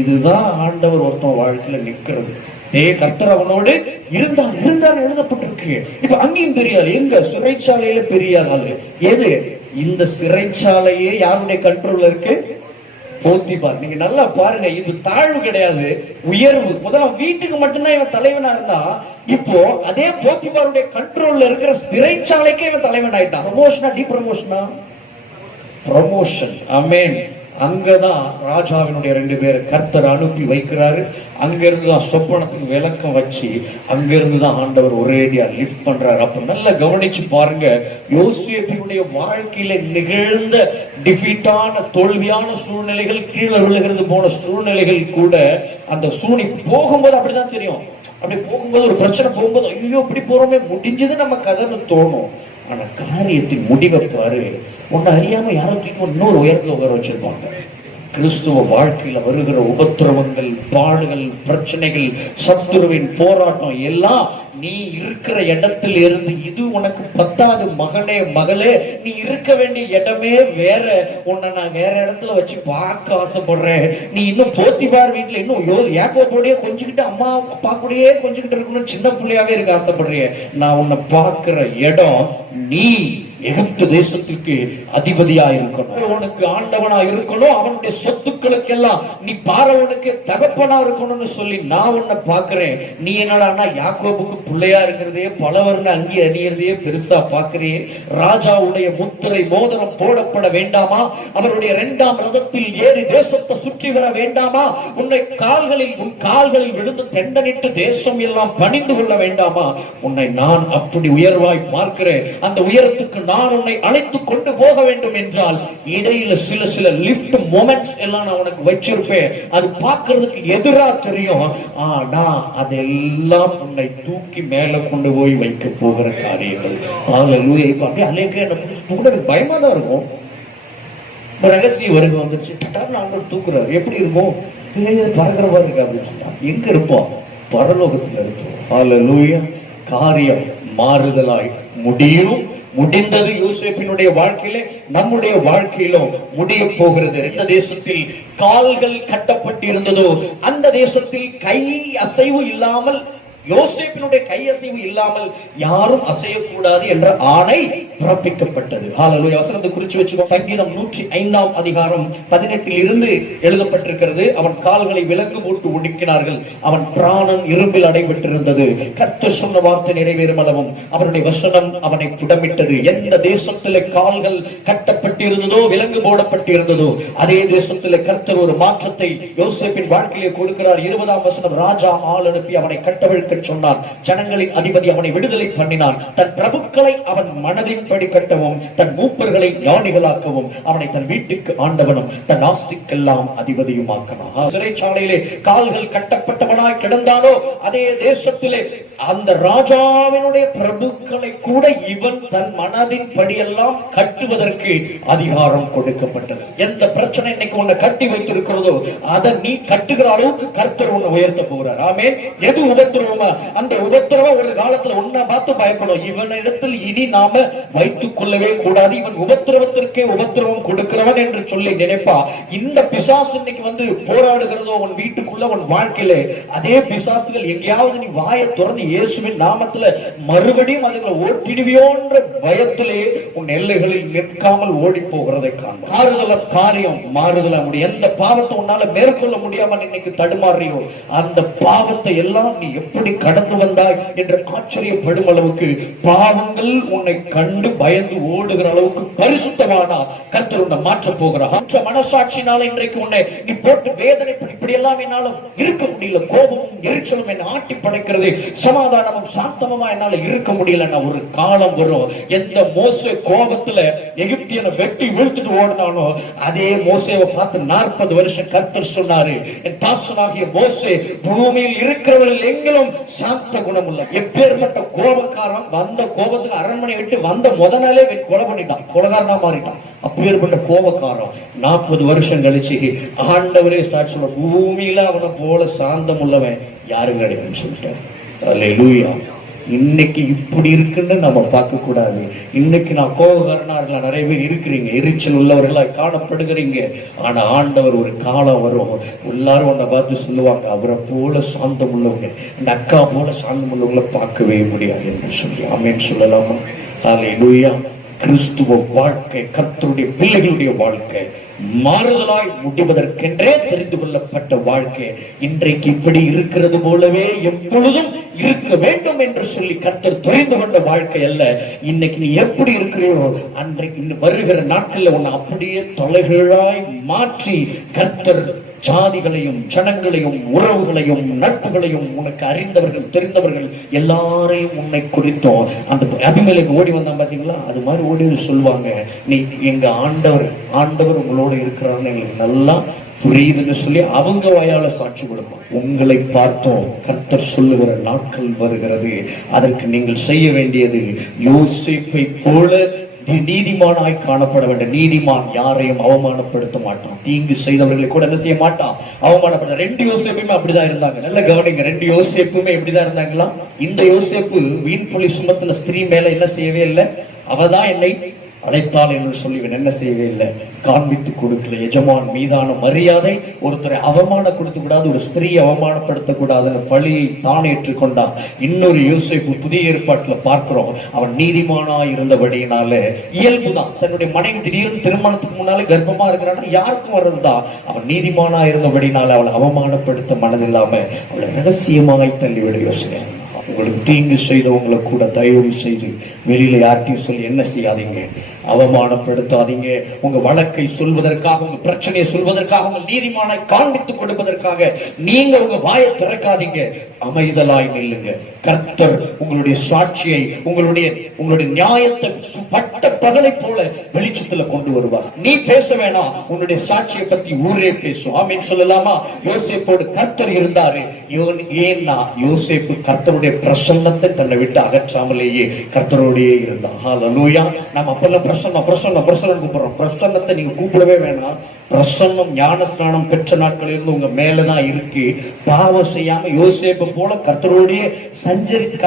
இதுதான் ஆண்டவர் ஒருத்தன் வாழ்க்கையில நிற்கிறது. கர்த்தர் அவனோடு இருந்தார் எழுதப்பட்டிருக்கு. இப்ப அங்கேயும் பெரியார், எங்க சிறைச்சாலையில பெரியார் எது? இந்த சிறைச்சாலையே யாருடைய கண்ட்ரோல்ல இருக்கு? போத்திபார். நீங்க நல்லா பாருங்க, இது தாழ்வு கிடையாது, உயர்வு. முதல்ல வீட்டுக்கு மட்டும்தான் இவன் தலைவனா இருந்தா, இப்போ அதே போத்திபாருடைய கண்ட்ரோல்ல இருக்கிற சிறைச்சாலைக்கே இவன் தலைவன் ஆயிட்டான். ப்ரமோஷனா டிப்ரமோஷனா? ப்ரமோஷன். ஆமென். அங்கதான் ராஜாவினுடைய 2 பேரை கர்த்தர் அனுப்பி வைக்கிறாரு. அங்கிருந்து தான் சொப்பனத்துக்கு விளக்கம் வச்சு அங்கிருந்து தான் ஆண்டவர் ஒரேடியா லிஃப்ட் பண்றாரு. அப்ப நல்லா கவனிச்சு பாருங்க, யோசேப்பினுடைய வாழ்க்கையில நிகழ்ந்த டிஃபீட்டான தோல்வியான சூழ்நிலைகள், கீழே விழுகிறது போன சூழ்நிலைகள் கூட அந்த போகும்போது அப்படிதான் தெரியும். அப்படி போகும்போது ஒரு பிரச்சனை போகும்போது ஐயோ இப்படி போறோமே, முடிஞ்சது நம்ம கதைன்னு தோணும். ஆனா காரியத்தின் முடிவை பாரு. உன்னை அறியாம யாரோ தூக்கி இன்னொரு உயரத்துல உட்கார வச்சிருப்பாங்க. கிறிஸ்துவ வாழ்க்கையில வருகிற உபத்திரவங்கள், பாடுகள், பிரச்சனைகள், சத்துருவின் போராட்டம் எல்லாம் நீ இருக்கிற இடத்துல இருந்து, இது உனக்கு 10வது மகனே மகளே, நீ இருக்க வேண்டிய இடமே வேற. உன்னை நான் வேற இடத்துல வச்சு பார்க்க ஆசைப்படுறேன். நீ இன்னும் போத்திபார் வீட்டுல இன்னும் யாக்கோபோடயே கொஞ்சிக்கிட்டு, அம்மா அப்பா கூடயே கொஞ்சிக்கிட்டு இருக்கணும், சின்ன பிள்ளையாவே இருக்க ஆசைப்படுறிய. நான் உன்னை பார்க்கிற இடம், நீ எகிப்து தேசத்திற்கு அதிபதியா இருக்கணும், உனக்கு ஆண்டவனா இருக்கணும், அவனுடைய சொத்துக்களுக்கெல்லாம் நீ பார்வோனுக்கு தகப்பனா இருக்கணும்னு சொல்லி நான் உன்னை பாக்குறேன். நீ என்னடா யாக்கோபுக்கு பிள்ளையா இருக்கிறதே, பலவர்னு அங்கி அணியறதையே பெருசா பாக்குறியே. ராஜாவுடைய முத்திரை மோதிரம் போடப்பட வேண்டாமா? அவருடைய 2ஆம் ரதத்தில் ஏறி தேசத்தை சுற்றி வர வேண்டாமா? உன் கால்களில் விழுந்து தெண்டனிட்டு தேசம் எல்லாம் பணிந்து கொள்ள வேண்டாமா? உன்னை நான் அப்படி உயர்வாய் பார்க்கிறேன். அந்த உயரத்துக்கு நான் உன்னை அழைத்து கொண்டு போக வேண்டும் என்றால் இடையில சில லிஃப்ட் மொமெண்ட்ஸ் எல்லாம் நான் உனக்கு வச்சிருப்பேன். அது பார்க்கிறதுக்கு எதிரா தெரியும், ஆனா அதெல்லாம் உன்னை தூக்கி மேல கொண்டு போய் வைக்க போகிற காரியங்கள். ஹல்லேலூயா. இப்ப அப்படியே அலேக்க பயமா தான் இருக்கும். ரகசிய வருகை வந்துருச்சு, ஆண்டவர் தூக்குறாரு, எப்படி இருக்கும்? பறக்கிற மாதிரி இருக்கு அப்படின்னு சொன்னா எங்க இருப்போம்? பரலோகத்துல இருப்போம். ஹல்லேலூயா. காரியம் மாறுதலாய் முடிந்தது. யோசேப்பினுடைய வாழ்க்கையிலே நம்முடைய இலக்கிலும் முடிய போகிறது. எந்த தேசத்தில் கால்கள் கட்டப்பட்டிருந்ததோ அந்த தேசத்தில் கை அசைவு இல்லாமல், யோசேப்பினுடைய கையசைவு இல்லாமல் யாரும் அசையக்கூடாது என்ற ஆணை பிறப்பிக்கப்பட்டது. ஹல்லேலூயா. வசனத்தை குறிச்சு வச்சுக்கோ. சங்கீதம் 105ஆம் அதிகாரம் 18 இருந்து எழுதப்பட்டிருக்கிறது. அவன் கால்களை விலங்கு போட்டு ஒடுக்கினார்கள், அவன் பிராணன் இரும்பில் அடைபட்டிருந்தது. கர்த்தர் சொன்ன வார்த்தை நிறைவேறும் அளவும் அவருடைய வசனம் அவனை புடமிட்டது. எந்த தேசத்திலே கால்கள் கட்டப்பட்டிருந்ததோ, விலங்கு போடப்பட்டிருந்ததோ, அதே தேசத்திலே கர்த்தர் ஒரு மாற்றத்தை யோசேப்பின் வாழ்க்கையிலே கொடுக்கிறார். 20ஆம் வசனம், ராஜா ஆள் அனுப்பி அவனை கட்டவிழ்க்க சொன்னான். ஜனங்களின் அதிபதி அவனை விடுதலை பண்ணினான். தன் பிரபுக்களை அவன் மனதின்படி கட்டவும், தன் மூப்பர்களை ஞானிகளாக்கவும், அவனை தன் வீட்டுக்கு ஆண்டவனும் தன் ஆஸ்திக்கெல்லாம் அதிபதியுமாக்கினான். சிறைச்சாலையிலே கால்கள் கட்டப்பட்டவனாய் கிடந்தானோ அதே தேசத்திலே அந்த ராஜாவினுடைய பிரபுக்களை கூட இவன் தன் மனதின் படியெல்லாம் கட்டுவதற்கு அதிகாரம் கொடுக்கப்பட்டது. எந்த பிரச்சனை இன்னைக்கு உன்னை கட்டி வைத்திருக்கிறதோ அதை நீ கட்டுகிற அளவுக்கு கர்த்தர் உன்னை உயர்த்த போகிறார். ஆமென். எது உபத்திரவமா? அந்த உபத்திரவம் ஒரு காலத்துல உன்னை பார்த்து பயப்படும். இவனிடத்தில் இனி நாம வைத்துக் கொள்ளவே கூடாது, இவன் உபத்திரவத்திற்கே உபத்திரவம் கொடுக்கிறவன் என்று சொல்லி நினைப்பா. இந்த பிசாசு இன்னைக்கு வந்து போராடுகிறதோ உன் வீட்டுக்குள்ள, உன் வாழ்க்கையில, அதே பிசாசுகள் எங்கேயாவது நீ வாயை திறந்து இயேசுவின் நாமத்துல மறுபடியும் அதுகளை ஓட்டிடுவியோன்ற பயத்திலே உன் எல்லைகளில் நிற்காமல் ஓடி போகிறதை காண்போம். மாறுதல காரியம் மாறுதல முடியும். எந்த பாவத்தை உன்னால மேற்கொள்ள முடியாம இன்னைக்கு தடுமாறியோ அந்த பாவத்தை எல்லாம் நீ எப்படி கடந்து வந்தாய் என்று ஆச்சரியப்படும் அளவுக்கு பாவங்கள் உன்னை கண்டு பயந்து ஓடுகிற அளவுக்கு பரிசுத்தமானா கர்த்தர் உன்னை மாற்ற போகிறார். மற்ற மனசாட்சினால இன்றைக்கு உன்னை நீ போட்டு வேதனை இப்படி எல்லாம் என்னாலும் இருக்க முடியல, கோபமும் எரிச்சலும் என்னை ஆட்டி படைக்கிறது, சமாதானமும் சாந்தமுமா என்னால இருக்க முடியலன்னா ஒரு காலம் வரும். எந்த மோசே கோபத்துல எகிப்தியனை வெட்டி வீழ்த்துட்டு ஓடினானோ அதே மோசேவை பார்த்து 40 வருஷம் கர்த்தர் சொன்னாரு, என் தாசனாகிய மோசே பூமியில் இருக்கிறவர்கள் எங்களும் சாந்த குணம் உள்ள. எப்பேற்பட்ட கோபக்காரன், வந்த கோபத்துக்கு அரண்மனை விட்டு வந்த முத நாளே கொலை பண்ணிட்டான், கொலைகாரனா மாறிட்டான். அப்பேற்பட்ட கோபக்காரன் 40 வருஷம் கழிச்சு ஆண்டவரே சாட்சி, பூமியில அவனை போல சாந்தம் உள்ளவன் யாரும் கிடையாதுன்னு சொல்லிட்டாரு. அல்லேலூயா. இன்னைக்கு இப்படி இருக்குன்னு நம்ம பார்க்க கூடாது. இன்னைக்கு நான் கோபக்காரனா இருக்கலாம், நிறைய பேர் இருக்கிறீங்க, எரிச்சல் உள்ளவர்களாய் காணப்படுகிறீங்க. ஆனா ஆண்டவர் ஒரு காலம் வரும், எல்லாரும் உன்னை பார்த்து சொல்லுவாங்க, அவரை போல சாந்தம் உள்ளவங்க, இந்த அக்கா போல சாந்தம் உள்ளவங்களை பார்க்கவே முடியாது என்று சொல்லி ஆமென் சொல்லலாமா? அல்லேலூயா. கிறிஸ்துவ வாழ்க்கை, கர்த்தருடைய பிள்ளைகளுடைய வாழ்க்கை மாறுதலாய் முடிவதற்கென்றே தெரிந்து கொள்ளப்பட்ட வாழ்க்கை இன்றைக்கு இப்படி இருக்கிறது போலவே எப்பொழுதும் இருக்க வேண்டும் என்று சொல்லி கர்த்தர் தெரிந்து கொண்ட வாழ்க்கை அல்ல. இன்னைக்கு நீ எப்படி இருக்கிறீரோ அன்றைக்கு வருகிற நாட்கள்ல உன்னை அப்படியே தலைகீழாய் மாற்றி கர்த்தர் ஜாதிகளையும் ஜனங்களையும் உறவுகளையும் நட்புகளையும் உனக்கு அறிந்தவர்கள் தெரிந்தவர்கள் எல்லாரையும் உன்னை குறித்தோம். அந்த அபிமெலேக்கு ஓடி வந்தான் பாத்தீங்களா, அது மாதிரி ஓடி சொல்லுவாங்க, நீ எங்க ஆண்டவர் உங்களோட இருக்கிறான்னு எங்களுக்கு நல்லா புரியுதுன்னு சொல்லி அவங்க வாயால சாட்சி கொடுப்போம். உங்களை பார்த்தோம் கர்த்தர் சொல்லுகிற நாட்கள் வருகிறது. அதற்கு நீங்கள் செய்ய வேண்டியது யோசேப்பை போல நீதிமானாய் காணப்பட வேண்டும். நீதிமான் யாரையும் அவமானப்படுத்த மாட்டான், தீங்கு செய்தவர்களை கூட என்ன செய்ய மாட்டான், அவமானப்படுத்த. 2 யோசேப்புமே அப்படிதான் இருந்தாங்க. நல்ல கவனிங்க, 2 யோசேப்புமே எப்படிதான் இருந்தாங்களா? இந்த யோசேப்பு வீண் புலி சுமத்தின ஸ்திரீ மேல என்ன செய்யவே இல்லை, அவதான் என்னை அழைத்தாள் என்று சொல்லிவன் என்ன செய்யவே இல்லை, காண்பித்து கொடுக்கல. எஜமான் மீதான மரியாதை, ஒருத்தரை அவமானம் கொடுக்க கூடாது, ஒரு ஸ்திரீயை அவமானப்படுத்தக் கூடாதுன்னு பழியை தான் ஏற்றுக்கொண்டான். இன்னொரு யோசேப்பு புதிய ஏற்பாட்டுல பார்க்கிறோம், அவன் நீதிமானா இருந்தபடியினால இயல்புதான், தன்னுடைய மனைவி திடீர்னு திருமணத்துக்கு முன்னாலே கர்ப்பமா இருக்கிறான்னா யாருக்கும் வர்றதுதான். அவன் நீதிமானா இருந்தபடினால அவளை அவமானப்படுத்த மனதில்லாம அவளை ரகசியமாய் தள்ளிவிட யோசனை. உங்களுக்கு தீங்கு செய்தவங்களை கூட தயவு செய்து வெளியில யார்ட்டையும் சொல்லி என்ன செய்யாதீங்க, அவமானப்படுத்தாதீங்க. உங்க வழக்கை சொல்வதற்காக, உங்க பிரச்சனையை சொல்வதற்காக, உங்க நீதிமானை காண்பித்துக் கொடுப்பதற்காக நீங்க உங்க வாயை திறக்காதீங்க. அமைதலாய் நில்லுங்க. கர்த்தர் உங்களுடைய சாட்சியை, உங்களுடைய நியாயத்தை பட்ட பகலை போல வெளிச்சத்துல கொண்டு வருவார். நீ பேச வேணாம், உன்னுடைய சாட்சியை பத்தி ஊரே பேசும். ஆமீன் சொல்லலாமா? யோசேப்போடு கர்த்தர் இருந்தாரு. ஏன்னா யோசேப்பு கர்த்தருடைய பிரசன்னத்தை தன்னை விட்டு அகற்றாமலேயே கர்த்தரோடையே இருந்தான். ஹல்லேலூயா. நம்ம அப்பெல்லாம் பிரசன்னம் கூப்பிடுறோம். பிரசன்னத்தை நீங்க கூப்பிடவே வேணாம். பிரசன்னம் ஞான ஸ்நானம் பெற்ற நாட்கள் இருந்து உங்க மேலதான் இருக்கு. பாவம் செய்யாம யோசேப்பு போல கர்த்தரோடைய சஞ்சரித்து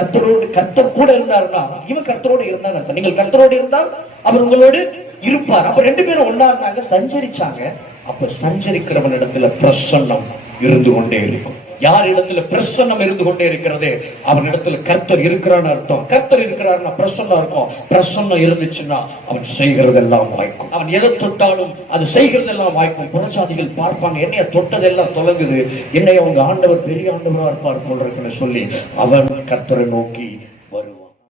கர்த்தர் கூட இருந்தாருன்னா இவன் கர்த்தரோடு இருந்தான்னு. நீங்கள் கர்த்தரோடு இருந்தால் அவர் உங்களோடு இருப்பார். அப்ப 2 பேரும் ஒன்னா இருந்தாங்க, சஞ்சரிச்சாங்க. அப்ப சஞ்சரிக்கிறவன் இடத்துல பிரசன்னம் இருந்து கொண்டே இருக்கும். யார் இடத்துல பிரசன்னம் இருந்து கொண்டே இருக்கிறது, அவன் இடத்துல கர்த்தர் இருக்கிறான்னு அர்த்தம். கர்த்தர் இருக்கிறார்னா பிரசன்னம் இருக்கும். பிரசன்னம் இருந்துச்சுன்னா அவன் செய்கிறதெல்லாம் வாய்க்கும். அவன் எதை தொட்டாலும் அது செய்கிறதெல்லாம் வாய்க்கும். புறசாதிகள் பார்ப்பாங்க, என்னைய தொட்டதெல்லாம் தொலைங்குது, என்னைய அவங்க ஆண்டவர் பெரிய ஆண்டவரா இருப்பார் போல இருக்குன்னு சொல்லி அவன் கர்த்தரை நோக்கி